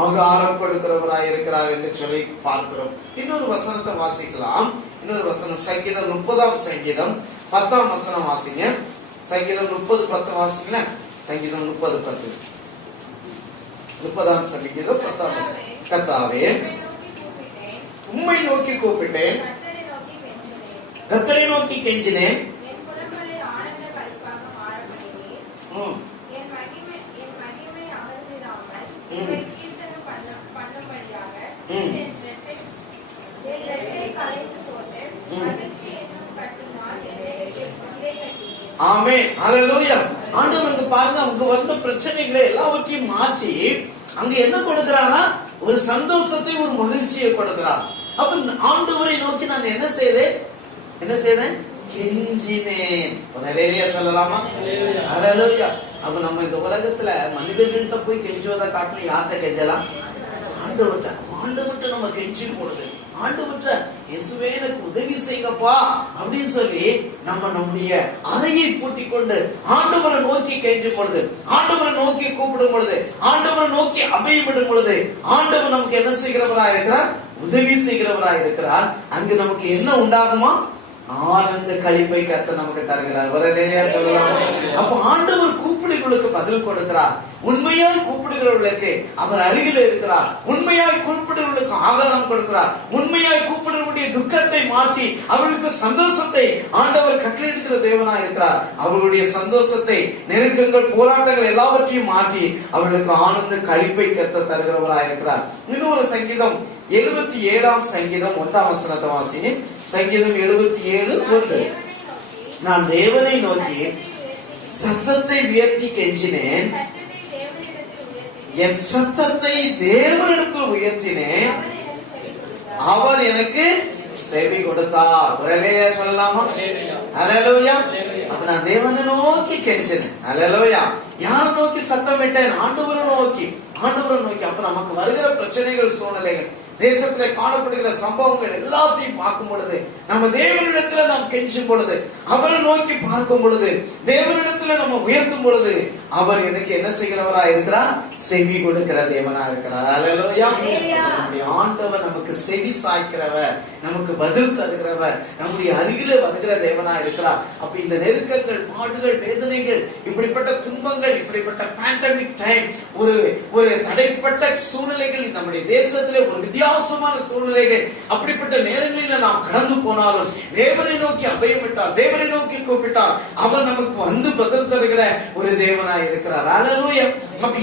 ஆகாரம் கொடுக்கிறவராக இருக்கிறார் என்று சொல்லி பார்க்கிறோம். இன்னொரு வசனத்தை வாசிக்கலாம். இன்னொரு வசனம் சங்கீதம் 30ஆம் சங்கீதம் 10ஆம் வசனம் வாசிங்க. சங்கீதம் 30:10 வாசிக்கல. சங்கீதம் 30:10 30ஆம் சங்கீதம் 10ஆம் வசனம். கர்த்தாவே, உம்மை நோக்கி கூப்பிட்டேன், கர்த்தரை நோக்கி கெஞ்சினேன், ஆமென். அல்லேலூயா. ஆண்டவருக்கு பாருங்க, அவங்க வந்த பிரச்சனைகளை எல்லாவற்றையும் மாற்றி அங்க என்ன கொடுக்கிறாங்கன்னா ஒரு சந்தோஷத்தை, ஒரு மகிழ்ச்சியை கொடுக்கிறார். அப்ப ஆண்டவரை நோக்கி நான் என்ன செய்தேன்? கெஞ்சினேன். அல்லேலூயா சொல்லலாமா? அல்லேலூயா. அப்ப நம்ம இந்த உலகத்துல மனிதர்கள்ட்ட போய் கெஞ்சுவதை காட்டிலும் யார்கிட்ட கெஞ்சலாம்? ஆண்டவர்கிட்ட நம்ம கெஞ்சி போடுது. ஆண்டவர்கிட்ட இயேசுவே எனக்கு உதவி செய்யப்பா அப்படின்னு சொல்லி நம்முடைய அறையை பூட்டிக் கொண்டு ஆண்டவரை நோக்கி கெஞ்சும் பொழுது, ஆண்டவரை நோக்கி கூப்பிடும் பொழுது, ஆண்டவரை நோக்கி அபயமிடும் பொழுது ஆண்டவர் நமக்கு என்ன செய்கிறவராக இருக்கிறார்? உதவி செய்கிறவராக இருக்கிறார். அங்கு நமக்கு என்ன உண்டாகுமா? ஆனந்த களிப்பை கர்த்தர் நமக்கு தருகிறார். ஒரு அல்லேலூயா சொல்லலாம். அப்ப ஆண்டவர் கூப்பிடுகளுக்கு பதில் கொடுக்கிறார். உண்மையாய் கூப்பிடுகிறவர்களுக்கு அவர் அருகில் இருக்கிறார். உண்மையாய் கூப்பிடுகிறவர்களுக்கு ஆகாரம் கொடுக்கிறார். உண்மையாய் கூப்பிடுவருடைய துக்கத்தை மாற்றி அவர்களுக்கு சந்தோஷத்தை ஆண்டவர் கட்டளையிடுகிற தேவனாய் இருக்கிறார். அவர்களுடைய சந்தோஷத்தை, நெருக்கங்கள், போராட்டங்கள் எல்லாவற்றையும் மாற்றி அவர்களுக்கு ஆனந்த களிப்பை கர்த்தர் தருகிறவராய் இருக்கிறார். இன்னொரு சங்கீதம் 77ஆம் சங்கீதம் 1ஆம் வசனத்தை வாசிங்க. சங்கீதம் 77:1. நான் தேவனை நோக்கி சத்தத்தை உயர்த்தி கெஞ்சினேன், என் சத்தத்தை தேவனிடத்தில் உயர்த்தினேன், அவர் எனக்கு செவி கொடுத்தார். அல்லேலூயா சொல்லலாமா? அல்லேலூயா. அப்ப நான் தேவனை நோக்கி கெஞ்சினேன். அல்லேலூயா. யாரை நோக்கி சத்தமிட்டேன்? ஆண்டவரை நோக்கி. அப்ப நமக்கு வருகிற பிரச்சனைகள், சூழ்நிலைகள், தேசத்திலே காணப்படுகிற சம்பவங்கள் எல்லாத்தையும் பார்க்கும் பொழுது, நம்ம தேவனிடத்துல நாம் கெஞ்சும் பொழுது, அவரை நோக்கி பார்க்கும் பொழுது, தேவனிடத்துல இடத்துல நம்ம உயர்த்தும் பொழுது அவர் எனக்கு என்ன செய்கிறவரா இருக்கிறார்? செவி கொடுக்கிற தேவனா இருக்கிறார். அல்லேலூயா. நம்முடைய ஆண்டவர் நமக்கு செவி சாய்க்கிறவர், நமக்கு பதில் தருகிறவர், நம்முடைய அருகிலே வருகிற தேவனா இருக்கிறார். அப்ப இந்த நெருக்கங்கள், பாடுகள், வேதனைகள், இப்படிப்பட்ட துன்பங்கள், இப்படிப்பட்ட பேண்டமிக் டைம், ஒரு தடைப்பட்ட சூழ்நிலைகள், நம்முடைய தேசத்திலே ஒரு வித்தியாசமான சூழ்நிலைகள், அப்படிப்பட்ட நேரங்களில் நாம் கடந்து போனாலும் தேவனை நோக்கி அபயமிட்டால், தேவனை நோக்கி கூப்பிட்டால் அவர் நமக்கு வந்து பதில் தருகிற ஒரு தேவனாய் இருக்கிறார். அல்லேலூயா. அப்ப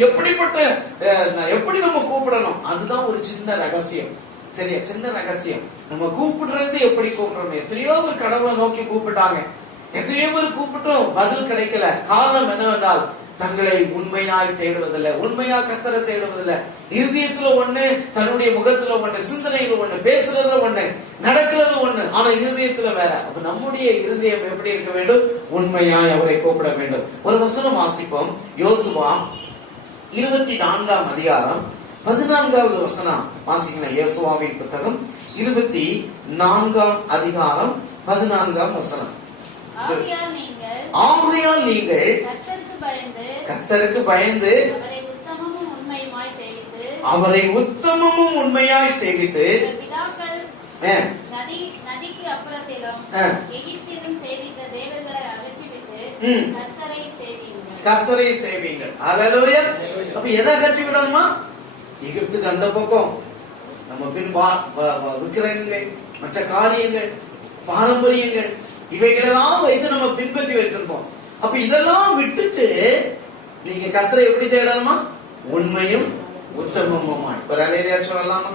எப்படி நம்ம கூப்பிடணும்? அதுதான் ஒரு சின்ன ரகசியம். சரியா? சின்ன ரகசியம். நம்ம கூப்பிடுறது எப்படி கூப்பிடணும்? எத்தனையோ பேர் கடவுளை நோக்கி கூப்பிட்டாங்க, எத்தனையோ பேர் கூப்பிட்டும் பதில் கிடைக்கல. காரணம் என்னவென்றால் தங்களை உண்மையாய் தேடுவதில்லை, உண்மையா கர்த்தரை தேடுவதில்லை. இருதயத்துல ஒண்ணு, தன்னுடைய முகத்துல ஒண்ணு, சிந்தனையில ஒண்ணு, பேசுறதுல ஒண்ணு, நடக்கிறது ஒண்ணு, ஆனா இருதயத்துல வேற. அப்ப நம்முடைய இருதயம் எப்படி இருக்க வேண்டும்? உண்மையாய் அவரை கூப்பிட வேண்டும். ஒரு வசனம் வாசிப்போம். யோசுவா 24ஆம் அதிகாரம் 14வது வசனம் வாசிக்கணும். யோசுவாவின் புத்தகம் 24ஆம் அதிகாரம் 14ஆம் வசனம். ஆகையால் நீங்கள் கர்த்தருக்கு பயந்து அவரை உத்தமமும் உண்மையாய் சேவித்து நதிக்கு அப்புறத்திலும் எகிப்திலும் சேவித்த தேவர்களை அகற்றிவிட்டு கர்த்தரை சேவிங்கள். அல்லேலூயா. அப்ப எதை அகற்றி விடணுமா? எகிப்துக்கு அந்த பக்கம் நம்ம பின் விக்கிரகங்கள், மற்ற காரியங்கள், பாரம்பரியங்கள், இவைகளெல்லாம் வைத்து நம்ம பின்பற்றி வைத்திருப்போம். அப்ப இதெல்லாம் விட்டுட்டு நீங்க கர்த்தரை எப்படி தேடணுமா? உண்மையும் உத்தமமாய். ஒரு அலையா சொல்லலாமா?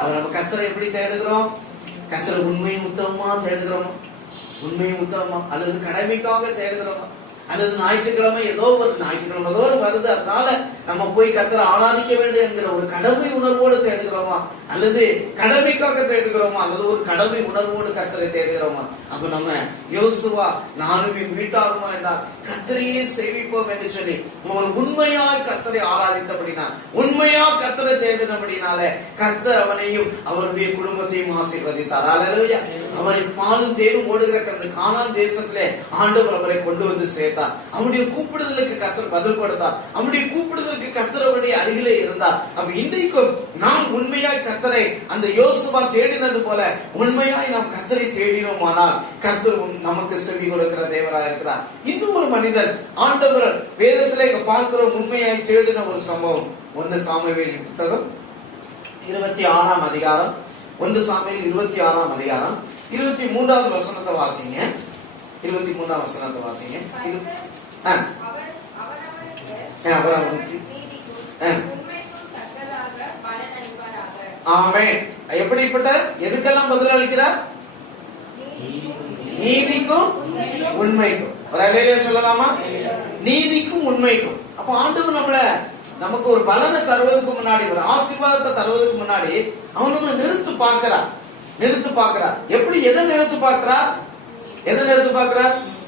அவர் நம்ம கர்த்தரை எப்படி தேடுகிறோம்? கர்த்தரை உண்மையும் உத்தமமா தேடுகிறோமா? உண்மையும் உத்தமமா? அல்லது கடமைக்காக தேடுகிறோமா? அல்லது ஞாயிற்றுக்கிழமை ஏதோ ஒரு வருது, அதனால நம்ம போய் கர்த்தரை ஆராதிக்க வேண்டும் என்கிற ஒரு கடமை உணர்வோடு தேடுகிறோமா? அல்லது கடமைக்காக தேடுகிறோமா? அல்லது ஒரு கடமை உணர்வோடு கர்த்தரை தேடுகிறோமா? அப்ப நம்ம யோசுவா நானும் என் வீட்டாருமா என்றால் கர்த்தரையே சேவிப்போம் என்று சொல்லி ஒரு உண்மையாய் கர்த்தரை ஆராதித்தபடினா, உண்மையா கர்த்தரை தேடினபடினால கர்த்தர் அவனையும் அவருடைய குடும்பத்தையும் ஆசீர்வதித்தார். அல்லேலூயா. அவனுக்கு பாலும் தேரும் ஓடுகிற அந்த கானான் தேசத்திலே ஆண்டவர் அவரை கொண்டு வந்து சேர்த்தார். அவனுடைய கூப்பிடுதலுக்கு கர்த்தர் பதில் கொடுத்தார். அவனுடைய கூப்பிடுதலுக்கு கர்த்தர் அவருடைய அருகிலே இருந்தார். அப்ப இன்றைக்கும் நாம் உண்மையாய் கர்த்தரை அந்த யோசுவா தேடினது போல உண்மையாய் நாம் கர்த்தரை தேடினோமானால் கர்த்தர் நமக்கு செவி கொடுக்கிற தேவராய் இருக்கிறார். இன்னும் ஒரு மனிதர் ஆண்டவர் வேதத்திலே பார்க்கிறோம் உண்மையாய் தேடின ஒரு சம்பவம். 1 சாமுவேலின் புத்தகம் 26ஆம் அதிகாரம், 1 சாமுவேல் 26ஆம் அதிகாரம் 23வது வசனத்தை வாசிங்க. 23ஆம் வசனத்தை வாசிங்க. ஆமென். எப்படிப்பட்ட எதுக்கெல்லாம் பதில் அளிக்கிறார்? நீதிக்கும் உண்மைக்கும். ஒரு அலையிலே சொல்லலாமா? நீதிக்கும் உண்மைக்கும். அப்ப ஆண்டவர் நமக்கு ஒரு பலனை தருவதற்கு முன்னாடி, ஒரு ஆசீர்வாதத்தை தருவதற்கு முன்னாடி அவன் நம்ம நிறுத்து பார்க்கிறார். எப்படி? எதை நிறுத்து பார்க்கிறார்?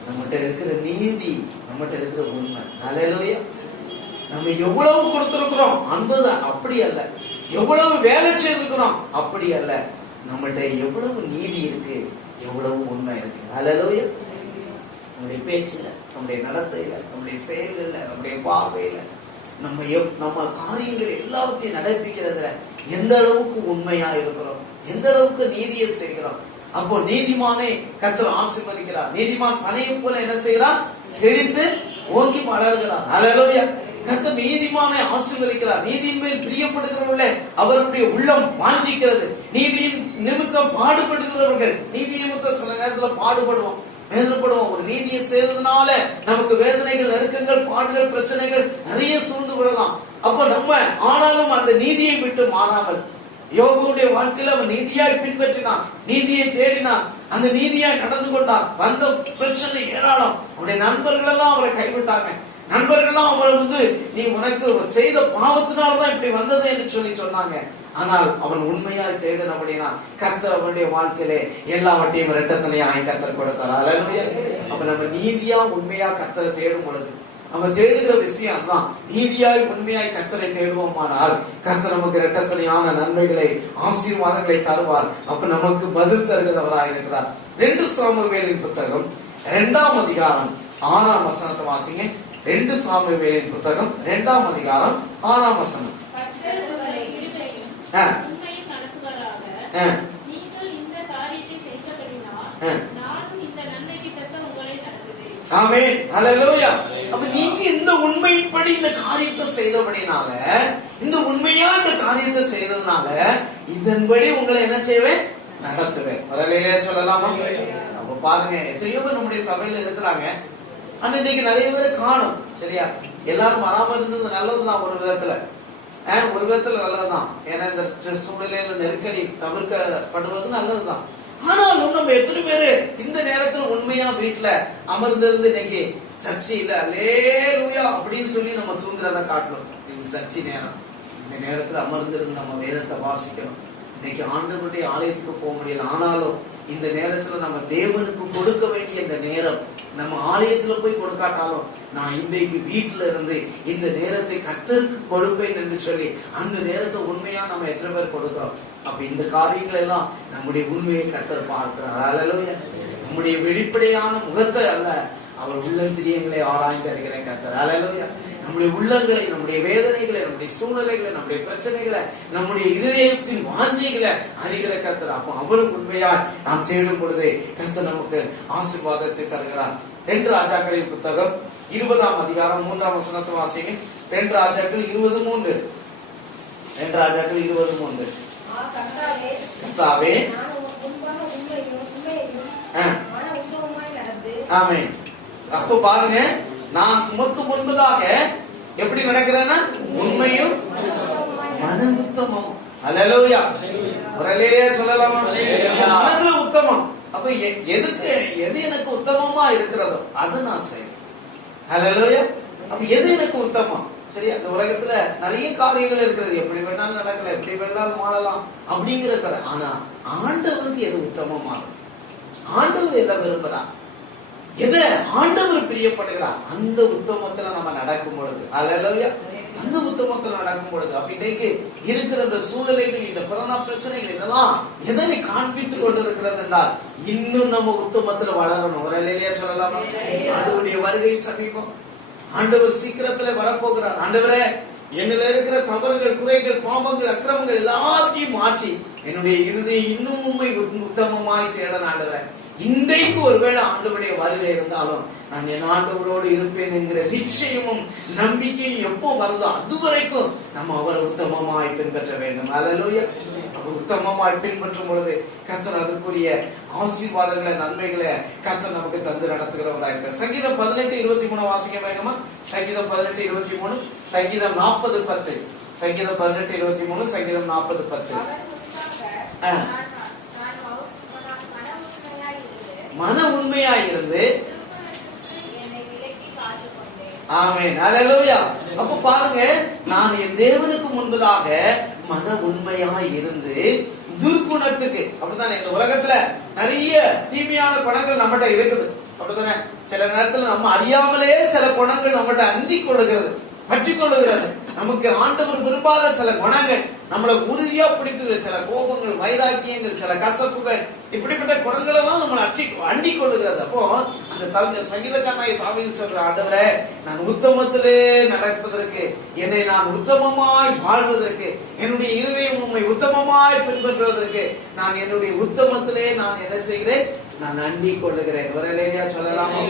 நம்மகிட்ட இருக்கிற நீதி, நம்மகிட்ட இருக்கிற உண்மை. அல்லேலூயா. நம்ம எவ்வளவு கொடுத்திருக்கிறோம் அன்பது அப்படி அல்ல, எவ்வளவு வேலை செய்திருக்கிறோம் அப்படி அல்ல, நம்மகிட்ட எவ்வளவு நீதி இருக்கு, எவ்வளவு உண்மை இருக்கு. அல்லேலூயா. நம்முடைய பேச்சுல, நம்முடைய நடத்தையில, நம்முடைய செயல்கள்ல, நம்முடைய பார்வையில, நம்ம காரியங்கள் எல்லாத்தையும் நடப்பிக்கிறதுல எந்த அளவுக்கு உண்மையா இருக்கிறோம், எந்த அளவுக்கு நீதியை செய்கிறோம். அப்போ நீதிமானை கர்த்தர் ஆசீர்வதிக்கிறார். நீதிமான் பனையை போல என்ன செய்கிறார்? செழித்து ஓங்கி வளர்கிறார். அல்லேலூயா. கர்த்தர் நீதிமானை ஆசீர்வதிக்கிறார். நீதியின் மேல் பிரியப்படுகிறவர்களே அவருடைய உள்ளம் வாஞ்சிக்கிறது. நீதியின் நிமித்தம் பாடுபடுகிறவர்கள், நீதி நிமித்தம் சில நேரத்தில் பாடுபடுவோம், வேதனைப்படுவோம். ஒரு நீதியை செய்ததுனால நமக்கு வேதனைகள், நெருக்கங்கள், பாடுகள், பிரச்சனைகள் நிறைய சூழ்ந்து விடலாம். அப்போ நம்ம ஆனாலும் அந்த நீதியை விட்டு மாறாமல், யோகுடைய வாழ்க்கையில அவன் நீதியாய் பின்பற்றினான், நீதியை தேடினான், அந்த நீதியாய் நடந்து கொண்டான். வந்த பிரச்சனை ஏராளம். அவருடைய நண்பர்கள் எல்லாம் அவரை கைவிட்டாங்க. நண்பர்கள்லாம் அவரை நீ உனக்கு செய்த பாவத்தினால்தான் இப்படி வந்தது என்று சொன்னாங்க. ஆனால் அவன் உண்மையாய் தேடினபடினா கர்த்தர் அவனுடைய வாழ்க்கையிலே எல்லாவற்றையும் இரட்டத்தனையாய் கர்த்தர் கொடுத்தார். அல்லேலூயா. அப்ப நம்ம நீதியா உண்மையா கர்த்தரை தேடும் பொழுது அவன் தேடுகிற விஷயம் தான். நீதியாய் உண்மையாய் கர்த்தரை தேடுவோமானால் கர்த்தர் நமக்கு இரட்டத்தனையான நன்மைகளை, ஆசீர்வாதங்களை தருவார். அப்ப நமக்கு பதில் தருகிறவராய் இருக்கிறார். 2 சாமுவேலின் புத்தகம் 2ஆம் அதிகாரம் 6ஆம் வசனத்தை வாசிங்க. 2 சாமுவேலின் புத்தகம் 2ஆம் அதிகாரம் 6ஆம் வசனம். கர்த்தர் உங்களை கிருபையும் ஆ. உண்மையும் நடத்துவாராக. ஆ. நீங்கள் இந்த காரியத்தை செய்தபடினால் நானும் இந்த நன்மைக்கு தக்க உங்களை நடத்துவேன். ஆமென். ஹல்லேலூயா. அப்ப நீங்க இந்த உண்மைப்படி இந்த காரியத்தை செய்தபடினால, இந்த உண்மையா இந்த காரியத்தை செய்ததுனால, இதன்படி உங்களை என்ன செய்வேன்? நடத்துவேன். ஹல்லேலூயா சொல்லலாமா? அப்ப பாருங்க, எத்தனையோ பேர் நம்முடைய சபையில இருக்கிறாங்க. ஆனா இன்னைக்கு நிறைய பேர் காணும். சரியா? எல்லாரும் வராம இருந்தது நல்லதுதான் ஒரு விதத்துல. ஒரு விதத்துல நல்லதுதான். ஏன்னா இந்த சூழ்நிலையில நெருக்கடி தவிர்க்கப்படுவது நல்லதுதான். ஆனாலும் நம்ம எத்தனை பேரு இந்த நேரத்துல உண்மையா வீட்டுல அமர்ந்திருந்து இன்னைக்கு சர்ச்சை இல்ல அல்லேலூயா அப்படின்னு சொல்லி நம்ம தூங்குறத காட்டணும். இது சர்ச்சை நேரம். இந்த நேரத்துல அமர்ந்திருந்து நம்ம வேதத்தை வாசிக்கணும். இன்னைக்கு ஆண்டவருடைய ஆலயத்துக்கு போக முடியல. ஆனாலும் இந்த நேரத்துல நம்ம தேவனுக்கு கொடுக்க வேண்டிய இந்த நேரம் நம்ம ஆலயத்துல போய் கொடுக்காட்டாலும் நான் இன்றைக்கு வீட்டுல இருந்து இந்த நேரத்தை கர்த்தருக்கு கொடுப்பேன் என்று சொல்லி அந்த நேரத்தை உண்மையா நம்ம எத்தனை பேர் கொடுக்கிறோம்? அப்ப இந்த காரியங்கள் எல்லாம் நம்முடைய உண்மையை கர்த்தர் பார்க்கிறார். அல்லேலூயா. நம்முடைய வெளிப்படையான முகத்தை அல்ல, அவர் உள்ளந்திரியங்களை ஆராய்ந்து அறிகிற கர்த்தர். அல்லேலூயா. நம்முடைய உள்ளங்களை, நம்முடைய வேதனைகளை, நம்முடைய சூழ்நிலைகளை, நம்முடைய பிரச்சனைகளை, நம்முடைய இதயத்தின் வாஞ்சைகளை அறிகிற கர்த்தர். அப்போ அவருக்கு உண்மையாய் நாம் தேடும் பொழுது கர்த்தர் நமக்கு ஆசீர்வாதத்தை தருகிறார். 2 ராஜாக்களின் புத்தகம் 20ஆம் அதிகாரம் 3ஆம் வசனத்தை வாசிங்க. 2 ராஜாக்கள் 20:3. 2 ராஜாக்கள் 20:3. கர்த்தாவே ஆமென். அப்ப பாருங்க, நான் உமக்கு முன்பதாக எப்படி நடக்கிறேன்னா உண்மையும் மன உத்தமம். அல்லேலூயா. அல்லேலூயா சொல்லலாமா? மனதுல உத்தமம். அப்ப எது எனக்கு உத்தமமா இருக்கிறதோ அது நான் செய்வேன். அல்லேலூயா. அப்ப எது எனக்கு உத்தமம்? சரி, அந்த உலகத்துல நிறைய காரியங்கள் இருக்கிறது. எப்படி வேணாலும் நடக்கலாம், எப்படி வேணாலும் வாழலாம் அப்படிங்கிற. ஆனா ஆண்டவருக்கு எது உத்தமமாகும்? ஆண்டவர் எதை விரும்புறார்? எதை ஆண்டவர் பிரியப்படுகிறார்? அந்த உத்தமத்துல நம்ம நடக்கும் பொழுது, அல்லேலூயா, அந்த உத்தமத்துல நடக்கும் பொழுது, அப்ப இன்னைக்கு இருக்கிற இந்த சூழ்நிலைகள், இந்த கொரோனா பிரச்சனைகள் இதெல்லாம் எதனை காண்பித்துக் கொண்டிருக்கிறது என்றால் இன்னும் நம்ம உத்தமத்துல வளரணும். ஒரு அல்லேலூயா சொல்லலாமா? ஆண்டவருடைய வருகை சமீபம். ஆண்டவர் சீக்கிரத்துல வரப்போகிறார். ஆண்டவரே, என்னில இருக்கிற தவறுகள், குறைகள், பாவங்கள், அக்கிரமங்கள் எல்லாத்தையும் மாற்றி என்னுடைய இருதயம் இன்னும் உண்மை உத்தமமாய் தேடணும். ஆண்டவரே, இன்றைக்கு ஒருவேளை ஆண்டவருடைய வருகை இருந்தாலும் நான் என் ஆண்டவரோடு இருப்பேன் என்கிற நிச்சயமும் நம்பிக்கையும் எப்போ வருதோ அதுவரைக்கும் நம்ம அவரை உத்தமமாய் பின்பற்ற வேண்டும். அல்லேலூயா. அவர் உத்தமமாய் பின்பற்றும் பொழுது கர்த்தர் அதுக்குரிய ஆசீர்வாதங்களை, நன்மைகளை கர்த்தர் நமக்கு தந்து நடத்துகிறவராயிருக்கிறார். சங்கீதம் 18:23 வாசிக்க வேண்டுமா? சங்கீதம் 18:23, சங்கீதம் 40:10. சங்கீதம் 18:23, சங்கீதம் 40:10. மன உண்மையாயிருந்து ஆமென். அல்லேலூயா. அப்ப பாருங்க, நான் என் தேவனுக்கு முன்பதாக மன உண்மையாய் இருந்து துர்குணத்துக்கு, அப்படித்தானே இந்த உலகத்துல நிறைய தீமையான குணங்கள் நம்மகிட்ட இருக்குது. அப்படித்தானே சில நேரத்துல நம்ம அறியாமலே சில குணங்கள் நம்மகிட்ட அந்திக் கொள்ளுகிறது, பற்றி கொள்ளுகிறது. நமக்கு ஆண்டவர் விரும்பாத சில குணங்கள், நம்மளை உறுதியா பிடிக்கிற சில கோபங்கள், வைராக்கியங்கள், சில கசப்புகள், இப்படிப்பட்ட குணங்கள் எல்லாம் நம்மளை அண்டி கொள்ளுகிறது. அப்போ அந்த சங்கீதக்காரனாகிய தாவீது சொல்ற, ஆண்டவரே, நான் உத்தமத்திலே நடப்பதற்கு, என்னை நான் உத்தமமாய் வாழ்வதற்கு, என்னுடைய இருதயம் உம்மை உத்தமமாய் பின்பற்றுவதற்கு நான் என்னுடைய உத்தமத்திலே நான் என்ன செய்கிறேன்? நான் அண்டி கொள்ளுகிறேன். ஒரு அல்லேலூயா சொல்லலாமா?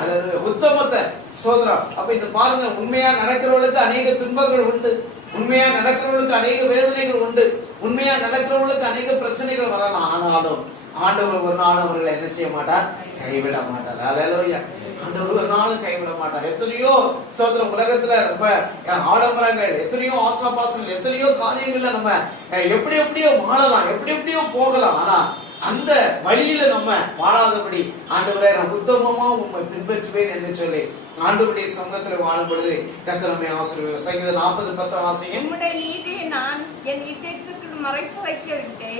அல்லேலூயா. உத்தமத்தை சோதரம். அப்ப இந்த பாருங்க, உண்மையா நடக்கிறவர்களுக்கு அநேக துன்பங்கள் உண்டு, உண்மையா நடக்கிறவர்களுக்கு அநேக வேதனைகள் உண்டு, உண்மையா நடக்கிறவர்களுக்கு அநேக பிரச்சனைகள் வரலாம். ஆனாலும் ஆண்டவர் ஒரு நாள் அவர்களை என்ன செய்ய மாட்டார்? கைவிட மாட்டார். அல்லேலூயா. ஆண்டவர் ஒரு நாளும் கைவிட மாட்டார். எத்தனையோ சோதரம் உலகத்துல ரொம்ப ஆடம்பரங்கள், எத்தனையோ ஆசாபாசங்கள், எத்தனையோ காரியங்கள்ல நம்ம எப்படி எப்படியோ வாழலாம், எப்படி எப்படியோ போகலாம். ஆனா அந்த வழியில நம்ம வாழாதபடி, ஆண்டவரே, நான் உத்தமமா உண்மை பின்பற்றுவேன் என்று சொல்லி ஆண்டவருடைய சமூகத்தில் வாழும் பொழுது கர்த்தர் நம்மை ஆசீர்வதிப்பார். சங்கீதம் 40:10 வாசிங்க. உம்முடைய நீதியை நான் என் இதயத்துக்கு மறைத்து வைக்கவில்லை,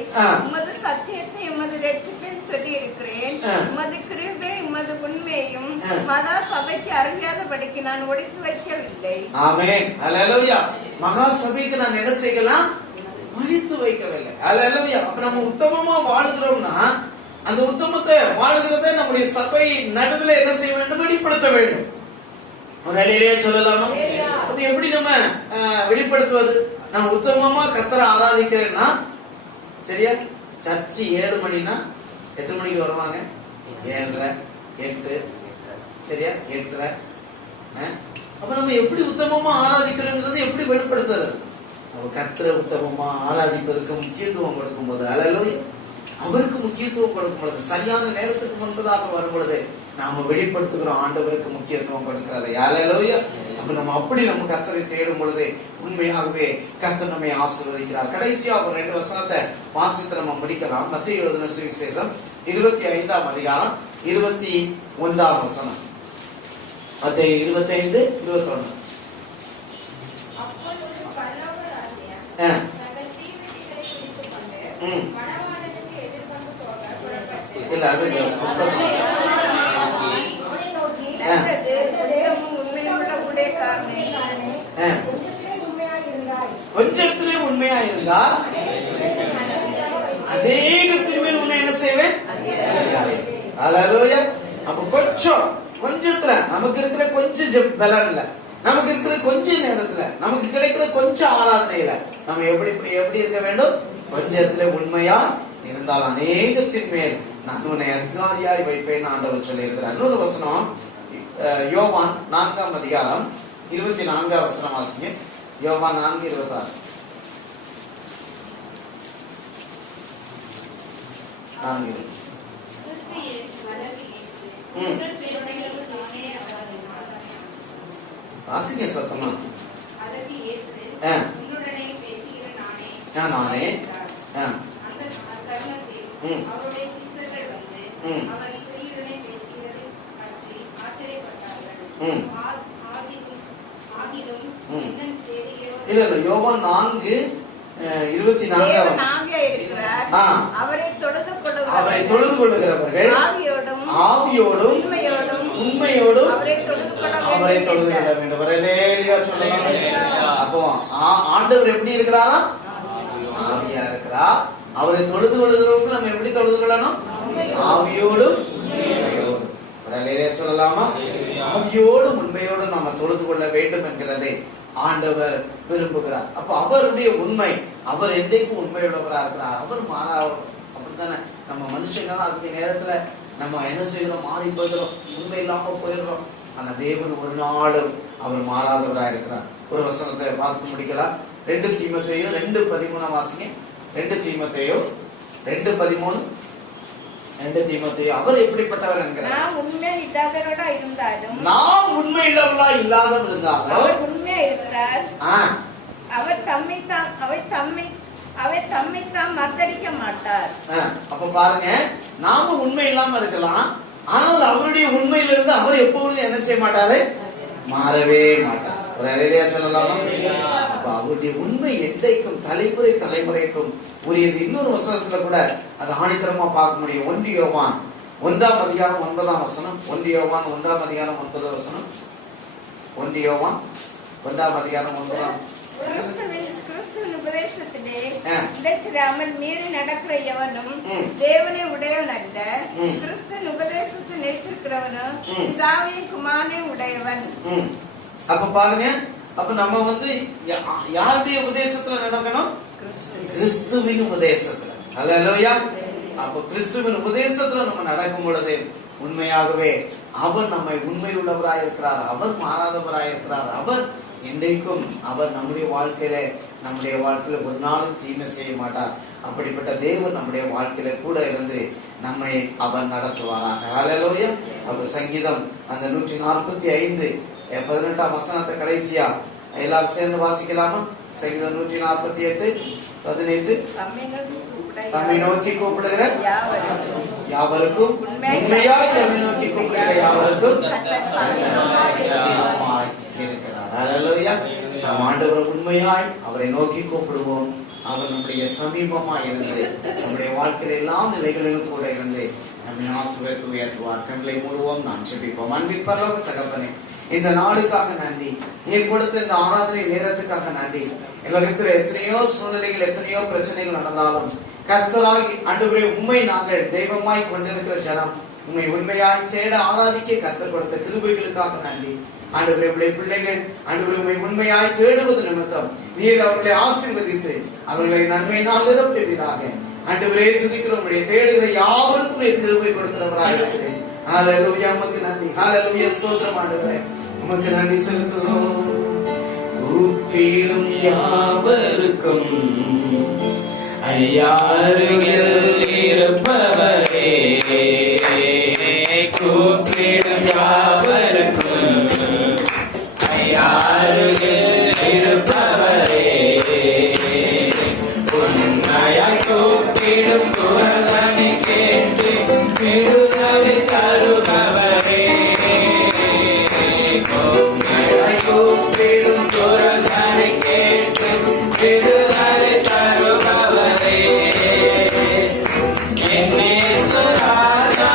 உமது சத்தியத்தை உமது இரட்சிப்பில் சொல்லி இருக்கிறேன். உமது கிருபை உமது உண்மையும் மகா சபைக்கு அறியாதபடிக்கு நான் ஒழித்து வைக்கவில்லை. ஆமென். அல்லேலூயா. மகா சபைக்கு நான் என்ன செய்யலாம்? ஒழித்து வைக்கவில்லை. அல்லேலூயா. அப்ப நம்ம உத்தமமா வாழுகிறோம்னா அந்த உத்தமத்தை வாழ்கிறத நம்முடைய சபை நடுவில் என்ன செய்ய வேண்டும்? வெளிப்படுத்த வேண்டும். ஒரு அலையிலேயே சொல்லலாமா? அது எப்படி நம்ம வெளிப்படுத்துவது? நான் உத்தமமா கர்த்தரை ஆராதிக்கிறேன்னா, சரியா, சர்ச்சு 7 மணினா எத்தனை மணிக்கு வருவாங்க? 7:30, 8, சரியா, 8:30. அப்ப நம்ம எப்படி உத்தமமா ஆராதிக்கிறோங்கிறது எப்படி வெளிப்படுத்துறது? அவ கர்த்தரை உத்தமமா ஆராதிப்பதற்கு முக்கியத்துவம் கொடுக்கும் போது, அல்லேலூயா, அவருக்கு முக்கியத்துவம் கொடுக்கும் பொழுது, சரியான நேரத்துக்கு முன்பதாக வரும் பொழுது நாம வெளிப்படுத்துகிறோம் ஆண்டவருக்கு முக்கியத்துவம் கொடுக்கிறது. அல்லேலூயா. அப்ப நம்ம அப்படி நம்ம கர்த்தரை தேடும் பொழுது உண்மையாகவே கர்த்தர் நம்மை ஆசீர்வதிக்கிறார். கடைசியா ஒரு 2 வசனத்தை வாசித்து நம்ம முடிக்கலாம். மத்தேயு எழுதின சுவிசேஷம் 25ஆம் அதிகாரம் 21ஆம் வசனம். மத்தேயு 25, 21. அப்பொழுது பரலோக ராஜ்யம் தங்கள் தீவெட்டிகளை பிடித்துக் கொண்டு மணவாளனுக்கு எதிர்கொண்டு போக புறப்பட்டு இல்ல அது கொஞ்சத்திலே உண்மையா இருந்தா அதேகத்தின் மேல் உன்னை என்ன செய்வேன்? அல்லேலூயா. அப்ப கொஞ்சத்துல நமக்கு இருக்கிற கொஞ்சம் பலன் இல்ல, நமக்கு இருக்கிற கொஞ்ச நேரத்துல, நமக்கு கிடைக்கிற கொஞ்சம் ஆராதனையில நம்ம எப்படி இருக்க வேண்டும்? கொஞ்சத்திலே உண்மையா இருந்தால் அநேகத்தின் மேல் நான் உன்னை அதிகாரியாய் வைப்பேன் ஆண்டவர் சொல்லி இருக்கிறார். இன்னொரு வசனம் யோவான் 4ஆம் அதிகாரம் 24ஆம் வசனம் வாசிங்க. யோவான் 4:26. வாசிங்க சத்தமா. நானே இல்ல இல்ல யோவான் 4:24 அவரை தொழுது கொள்ளுகிறவர்கள் ஆவியோடும் உண்மையோடும் அவரை தொழுது கொள்ள வேண்டும். சொல்லலாம். அப்போ ஆண்டவர் எப்படி இருக்கிறாரா? ஆவியா இருக்கிறா. அவரை தொழுது கொள்ளுகிறவர்கள் நம்ம எப்படி தொழுது கொள்ளணும்? ஆவியோடும் உண்மையோடும். சொல்லலாமா? ஆவியோடும் உண்மையோடும் நாம தொழுது கொள்ள வேண்டும் என்கிறதை ஆண்டவர் விரும்புகிறார். அப்ப அவருடைய உண்மை, அவர் என்றைக்கும் உண்மையுள்ளவரா இருக்கிறார். அவர் மாறா. அப்படித்தானே நம்ம மனுஷங்க தான் அதுக்கு நேரத்துல நம்ம என்ன செய்யறோம்? மாறி போயிடுறோம், உண்மை இல்லாம போயிடுறோம். ஆனா தேவன் ஒரு நாளும் அவர் மாறாதவராக இருக்கிறார். ஒரு வசனத்தை வாசித்து முடிக்கலாம். 2 தீமோத்தேயு 2:13 வாசிங்க. 2 தீமோத்தேயு 2:13. 2 தீமோத்தேயு அவர் எப்படிப்பட்டவர் என்கிறார்? நாம் உண்மை இல்லாதவரா இருந்தாலும் நாம் உண்மை இல்லவர்களா இல்லாதவர் இருந்தாலும் அவர் உண்மையா இருக்கிறார். அவர் தம்மைத்தான் மத்தடிக்க மாட்டார். அப்ப பாருங்க, நாம உண்மை இல்லாம இருக்கலாம், ஆனால் அவருடைய உண்மையிலிருந்து அவர் எப்பொழுதும் என்ன செய்ய மாட்டாரு? மாறவே மாட்டார். ஒரு அரையா சொல்லலாமா? அப்ப அவருடைய உண்மை என்றைக்கும் தலைமுறைக்கும் உரியது. இன்னொரு வசனத்துல கூட அது ஆணித்தரமா பார்க்க முடியும். 1 யோவான் 1ஆம் அதிகாரம் 9ஆம் வசனம். 1 யோவான் 1ஆம் அதிகாரம் 9 வசனம். 1 யோவான் 1ஆம் அதிகாரம் 9ஆம். கிறிஸ்துவின் உபதேசத்திலே இடத்திராமல் மீறி நடக்கிற எவனும் தேவனை உடையவன் அல்ல. கிறிஸ்துவின் உபதேசத்தை நிலைத்திருக்கிறவனும் பிதாவையும் குமாரனையும் உடையவன். அப்ப பாருங்க, அப்ப நம்ம யாருடைய உபதேசத்துல நடக்கணும்? கிறிஸ்துவின் உபதேசத்துல. அல்லேலூயா. அப்ப கிறிஸ்துவின் உபதேசத்துல நம்ம நடக்கும் பொழுது உண்மையாகவே அவர் நம்மை உண்மையுள்ளவராய் இருக்கிறார். அவர் மாறாதவராய் இருக்கிறார். அவர் இன்றைக்கும் அவர் நம்முடைய வாழ்க்கையில ஒரு நாளும் தீமை செய்ய மாட்டார். அப்படிப்பட்ட தேவன் நம்முடைய வாழ்க்கையில கூட இருந்து நம்மை அவர் நடத்துவாராக. அல்லேலூயா. அப்ப சங்கீதம் அந்த 145 18ஆம் வசனத்தை கடைசியா எல்லாரும் சேர்ந்து வாசிக்கலாமா? சங்கீதம் 148 18. தம்மை நோக்கி கூப்பிடுகிற யாவருக்கும், உண்மையாய் தம்மை நோக்கி கூப்பிடுகிற யாவருக்கும் இருக்கிறார். அல்லேலூயா. நாம் ஆண்டவர் உண்மையாய் அவரை நோக்கி கூப்பிடுவோம். அவர் நம்முடைய சமீபமாய் இருந்து நம்முடைய வாழ்க்கையில எல்லா நிலைகளிலும் கூட இருந்து நம்மை ஆசீர்வதித்து உயர்த்துவார். கண்களை மூடுவோம், நாம் ஜெபிப்போம். அன்பின் பரலோக தகப்பனே, இந்த நாளுக்காக நன்றி. நீர் கொடுத்த இந்த ஆராதனை நேரத்துக்காக நன்றி. எங்களுக்கு எத்தனையோ சூழ்நிலைகள், எத்தனையோ பிரச்சனைகள் நடந்தாலும் கர்த்தராகி ஆண்டவரே உம்மை நாங்கள் தெய்வமாய் கொண்டிருக்கிற ஜனம் உம்மை உண்மையாய் தேட ஆராதிக்க கர்த்தர் கொடுத்த கிருபைகளுக்காக நன்றி. ஆண்டவரே உம்முடைய பிள்ளைகள் ஆண்டவரே உம்மை உண்மையாய் தேடுவது நிமித்தம் நீர் அவர்களை ஆசீர்வதித்து அவர்களை நன்மையினால் நிரப்புவீராக. ஆண்டவரே துதிக்கிறோம், உம்முடைய தேடுகிற யாவருக்கும் நீர் கிருபை கொடுக்கிறவராக இருக்கிறேன். ஹல்லேலூயா, உமக்கு நன்றி. ஹல்லேலூயா, ஸ்தோத்திரம் ஆண்டவரே, உமக்கு நன்றி செலுத்துகிறோம். கூப்பிடும் யாவருக்கும் ஐயாருகில் இருப்பவரே, கூப்பிடும் யாவருக்கும் ஐயாருகில் இருப்பவரே, உண்மையாய் கூப்பிடும் குரலை கேட்டு விடுதலை தருபவரே, உண்மையாய் கூப்பிடும் குரலை கேட்டு விடுதலை தருபவரே, என் இயேசு ராஜா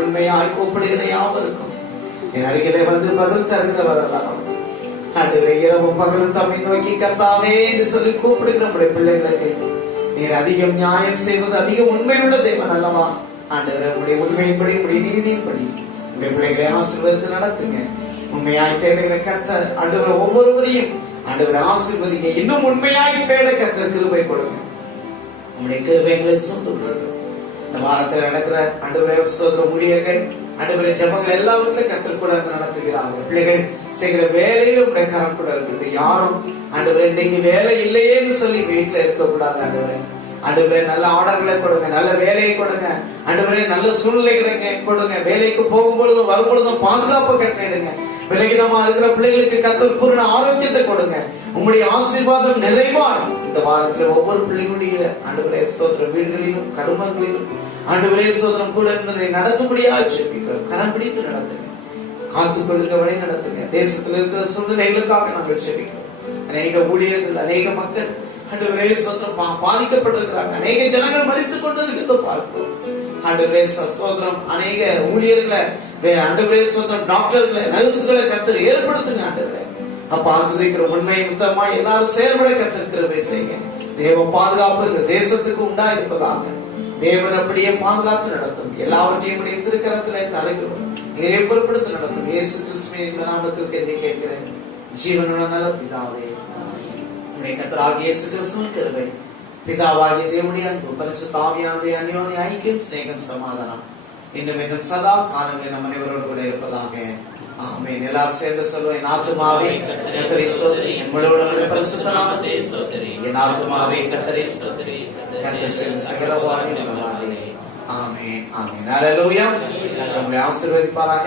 உண்மையாய் கூப்பிடுகிற யாவருக்கும் என் அருகிலே வந்து பதில் தருகிறவர் அல்லவா. ஆண்டவரே, இரவும் பகலும் தம்மை நோக்கி கர்த்தாவே என்று சொல்லி கூப்பிடுகிற நம்முடைய பிள்ளைகளுக்கு நீர் அதிகம் நியாயம் செய்வது அதிகம் உண்மை உள்ள தேவன் அல்லவா. ஆண்டவரே, உங்களுடைய உண்மையின்படி உங்களுடைய நீதியின்படி உங்களுடைய பிள்ளைகளை ஆசீர்வதித்து நடத்துங்க. உண்மையாய் தேடுகிற கர்த்தர் ஆண்டவரை ஒவ்வொருவரையும் ஆண்டவரை ஆசீர்வதிங்க. இன்னும் உண்மையாய் தேட கர்த்தர் கிருபை கொடுங்க. உங்களுடைய கிருபைகளை சொந்த கொள்ளட்டும். இந்த வாரத்தில் நடக்கிற ஆண்டவரே ஸ்தோத்திரம் ஊழியர்கள் ஆண்டவரே ஜெபங்கள் எல்லாவற்றிலும் கர்த்தர் கூட நடத்துகிறார்கள். பிள்ளைகள் செய்கிற வேலையில உடைய கரம் கூட இருக்கு. யாரும் ஆண்டவரே இன்னைக்கு வேலை இல்லையேன்னு சொல்லி வீட்டுல இருக்கக்கூடாது. ஆண்டவரே நல்ல ஆர்டர்களை கொடுங்க, நல்ல வேலையை கொடுங்க. ஆண்டவரே நல்ல சூழ்நிலைகளை கொடுங்க. வேலைக்கு போகும்பொழுதும் வரும்பொழுதும் பாதுகாப்பு கட்டிடுங்க. விலகினமா இருக்கிற பிள்ளைகளுக்கு கர்த்தர் பூர்ண ஆரோக்கியத்தை கொடுங்க. உங்களுடைய ஆசீர்வாதம் நிறைவாய் இந்த வாரத்தில் ஒவ்வொரு பிள்ளைகளுடைய ஆண்டவரே ஸ்தோத்திரம் வீடுகளிலும் குடும்பங்களிலும் ஆண்டவரே ஸ்தோத்திரம் கூட இருந்து நடத்தும்படியாக ஜெபிக்கிறோம். கரம் பிடித்து நடத்துங்க, காத்துக்கொள்ளுங்க, வழி நடத்துங்க. தேசத்தில் இருக்கிற சூழ்நிலைகளுக்காக நாங்கள் ஜெபிக்கிறோம். அநேக ஊழியர்கள், அநேக மக்கள் ஆண்டவரே ஸ்தோத்திரம் பாதிக்கப்பட்டிருக்கிறாங்க. அநேக ஜனங்கள் மரித்துக் கொண்டிருக்கிறத பார்க்கிறோம். ஆண்டவரே ஸ்தோத்திரம் அநேக ஊழியர்களை ஆண்டவரே ஸ்தோத்திரம் டாக்டர்களை, நர்சுகளை கர்த்தர் ஏற்படுத்துங்க. ஆண்டவரே அப்பா துதிக்கிற உண்மை முத்தமா எல்லாரும் செயல்பட கத்திருக்கிறவை செய்யுங்க. தேவ பாதுகாப்பு இந்த தேசத்துக்கு உண்டா இருப்பதாக தேவன் அப்படியே பாதுகாத்து நடத்தும். எல்லாவற்றையும் திருக்கரத்திலே தலைகிறோம். நீரே பொறுப்படுத்தி நடத்தும். இயேசு கிறிஸ்துவின் நாமத்திற்கு என்னை கேட்கிறேன் ஜீவனுள்ள நல்ல பிதாவே. உம்முடைய கர்த்தராகிய இயேசு கிறிஸ்துவின் கிருபை, பிதாவாகிய தேவனுடைய அன்பு, பரிசுத்த ஆவியானவருடைய அந்யோன்ய ஐக்கியம், சிநேகம், சமாதானம் இன்னும் இன்னும் சதா காலங்களில் நம் அனைவரோடு கூட இருப்பதாக. ஆமென். எல்லாரும் சேர்ந்து சொல்லுவேன். என் ஆத்துமாவே கர்த்தரை ஸ்தோத்திரி, என் முழு உள்ளமே பரிசுத்த நாமத்தை ஸ்தோத்திரி. என் ஆத்துமாவே கர்த்தரை ஸ்தோத்திரி, கர்த்தர் செய்த சகல உபகாரங்களையும் மறவாதே. ஆமென், ஆமென். ஹல்லேலூயா. கர்த்தர் உங்களை ஆசீர்வதிப்பாராக.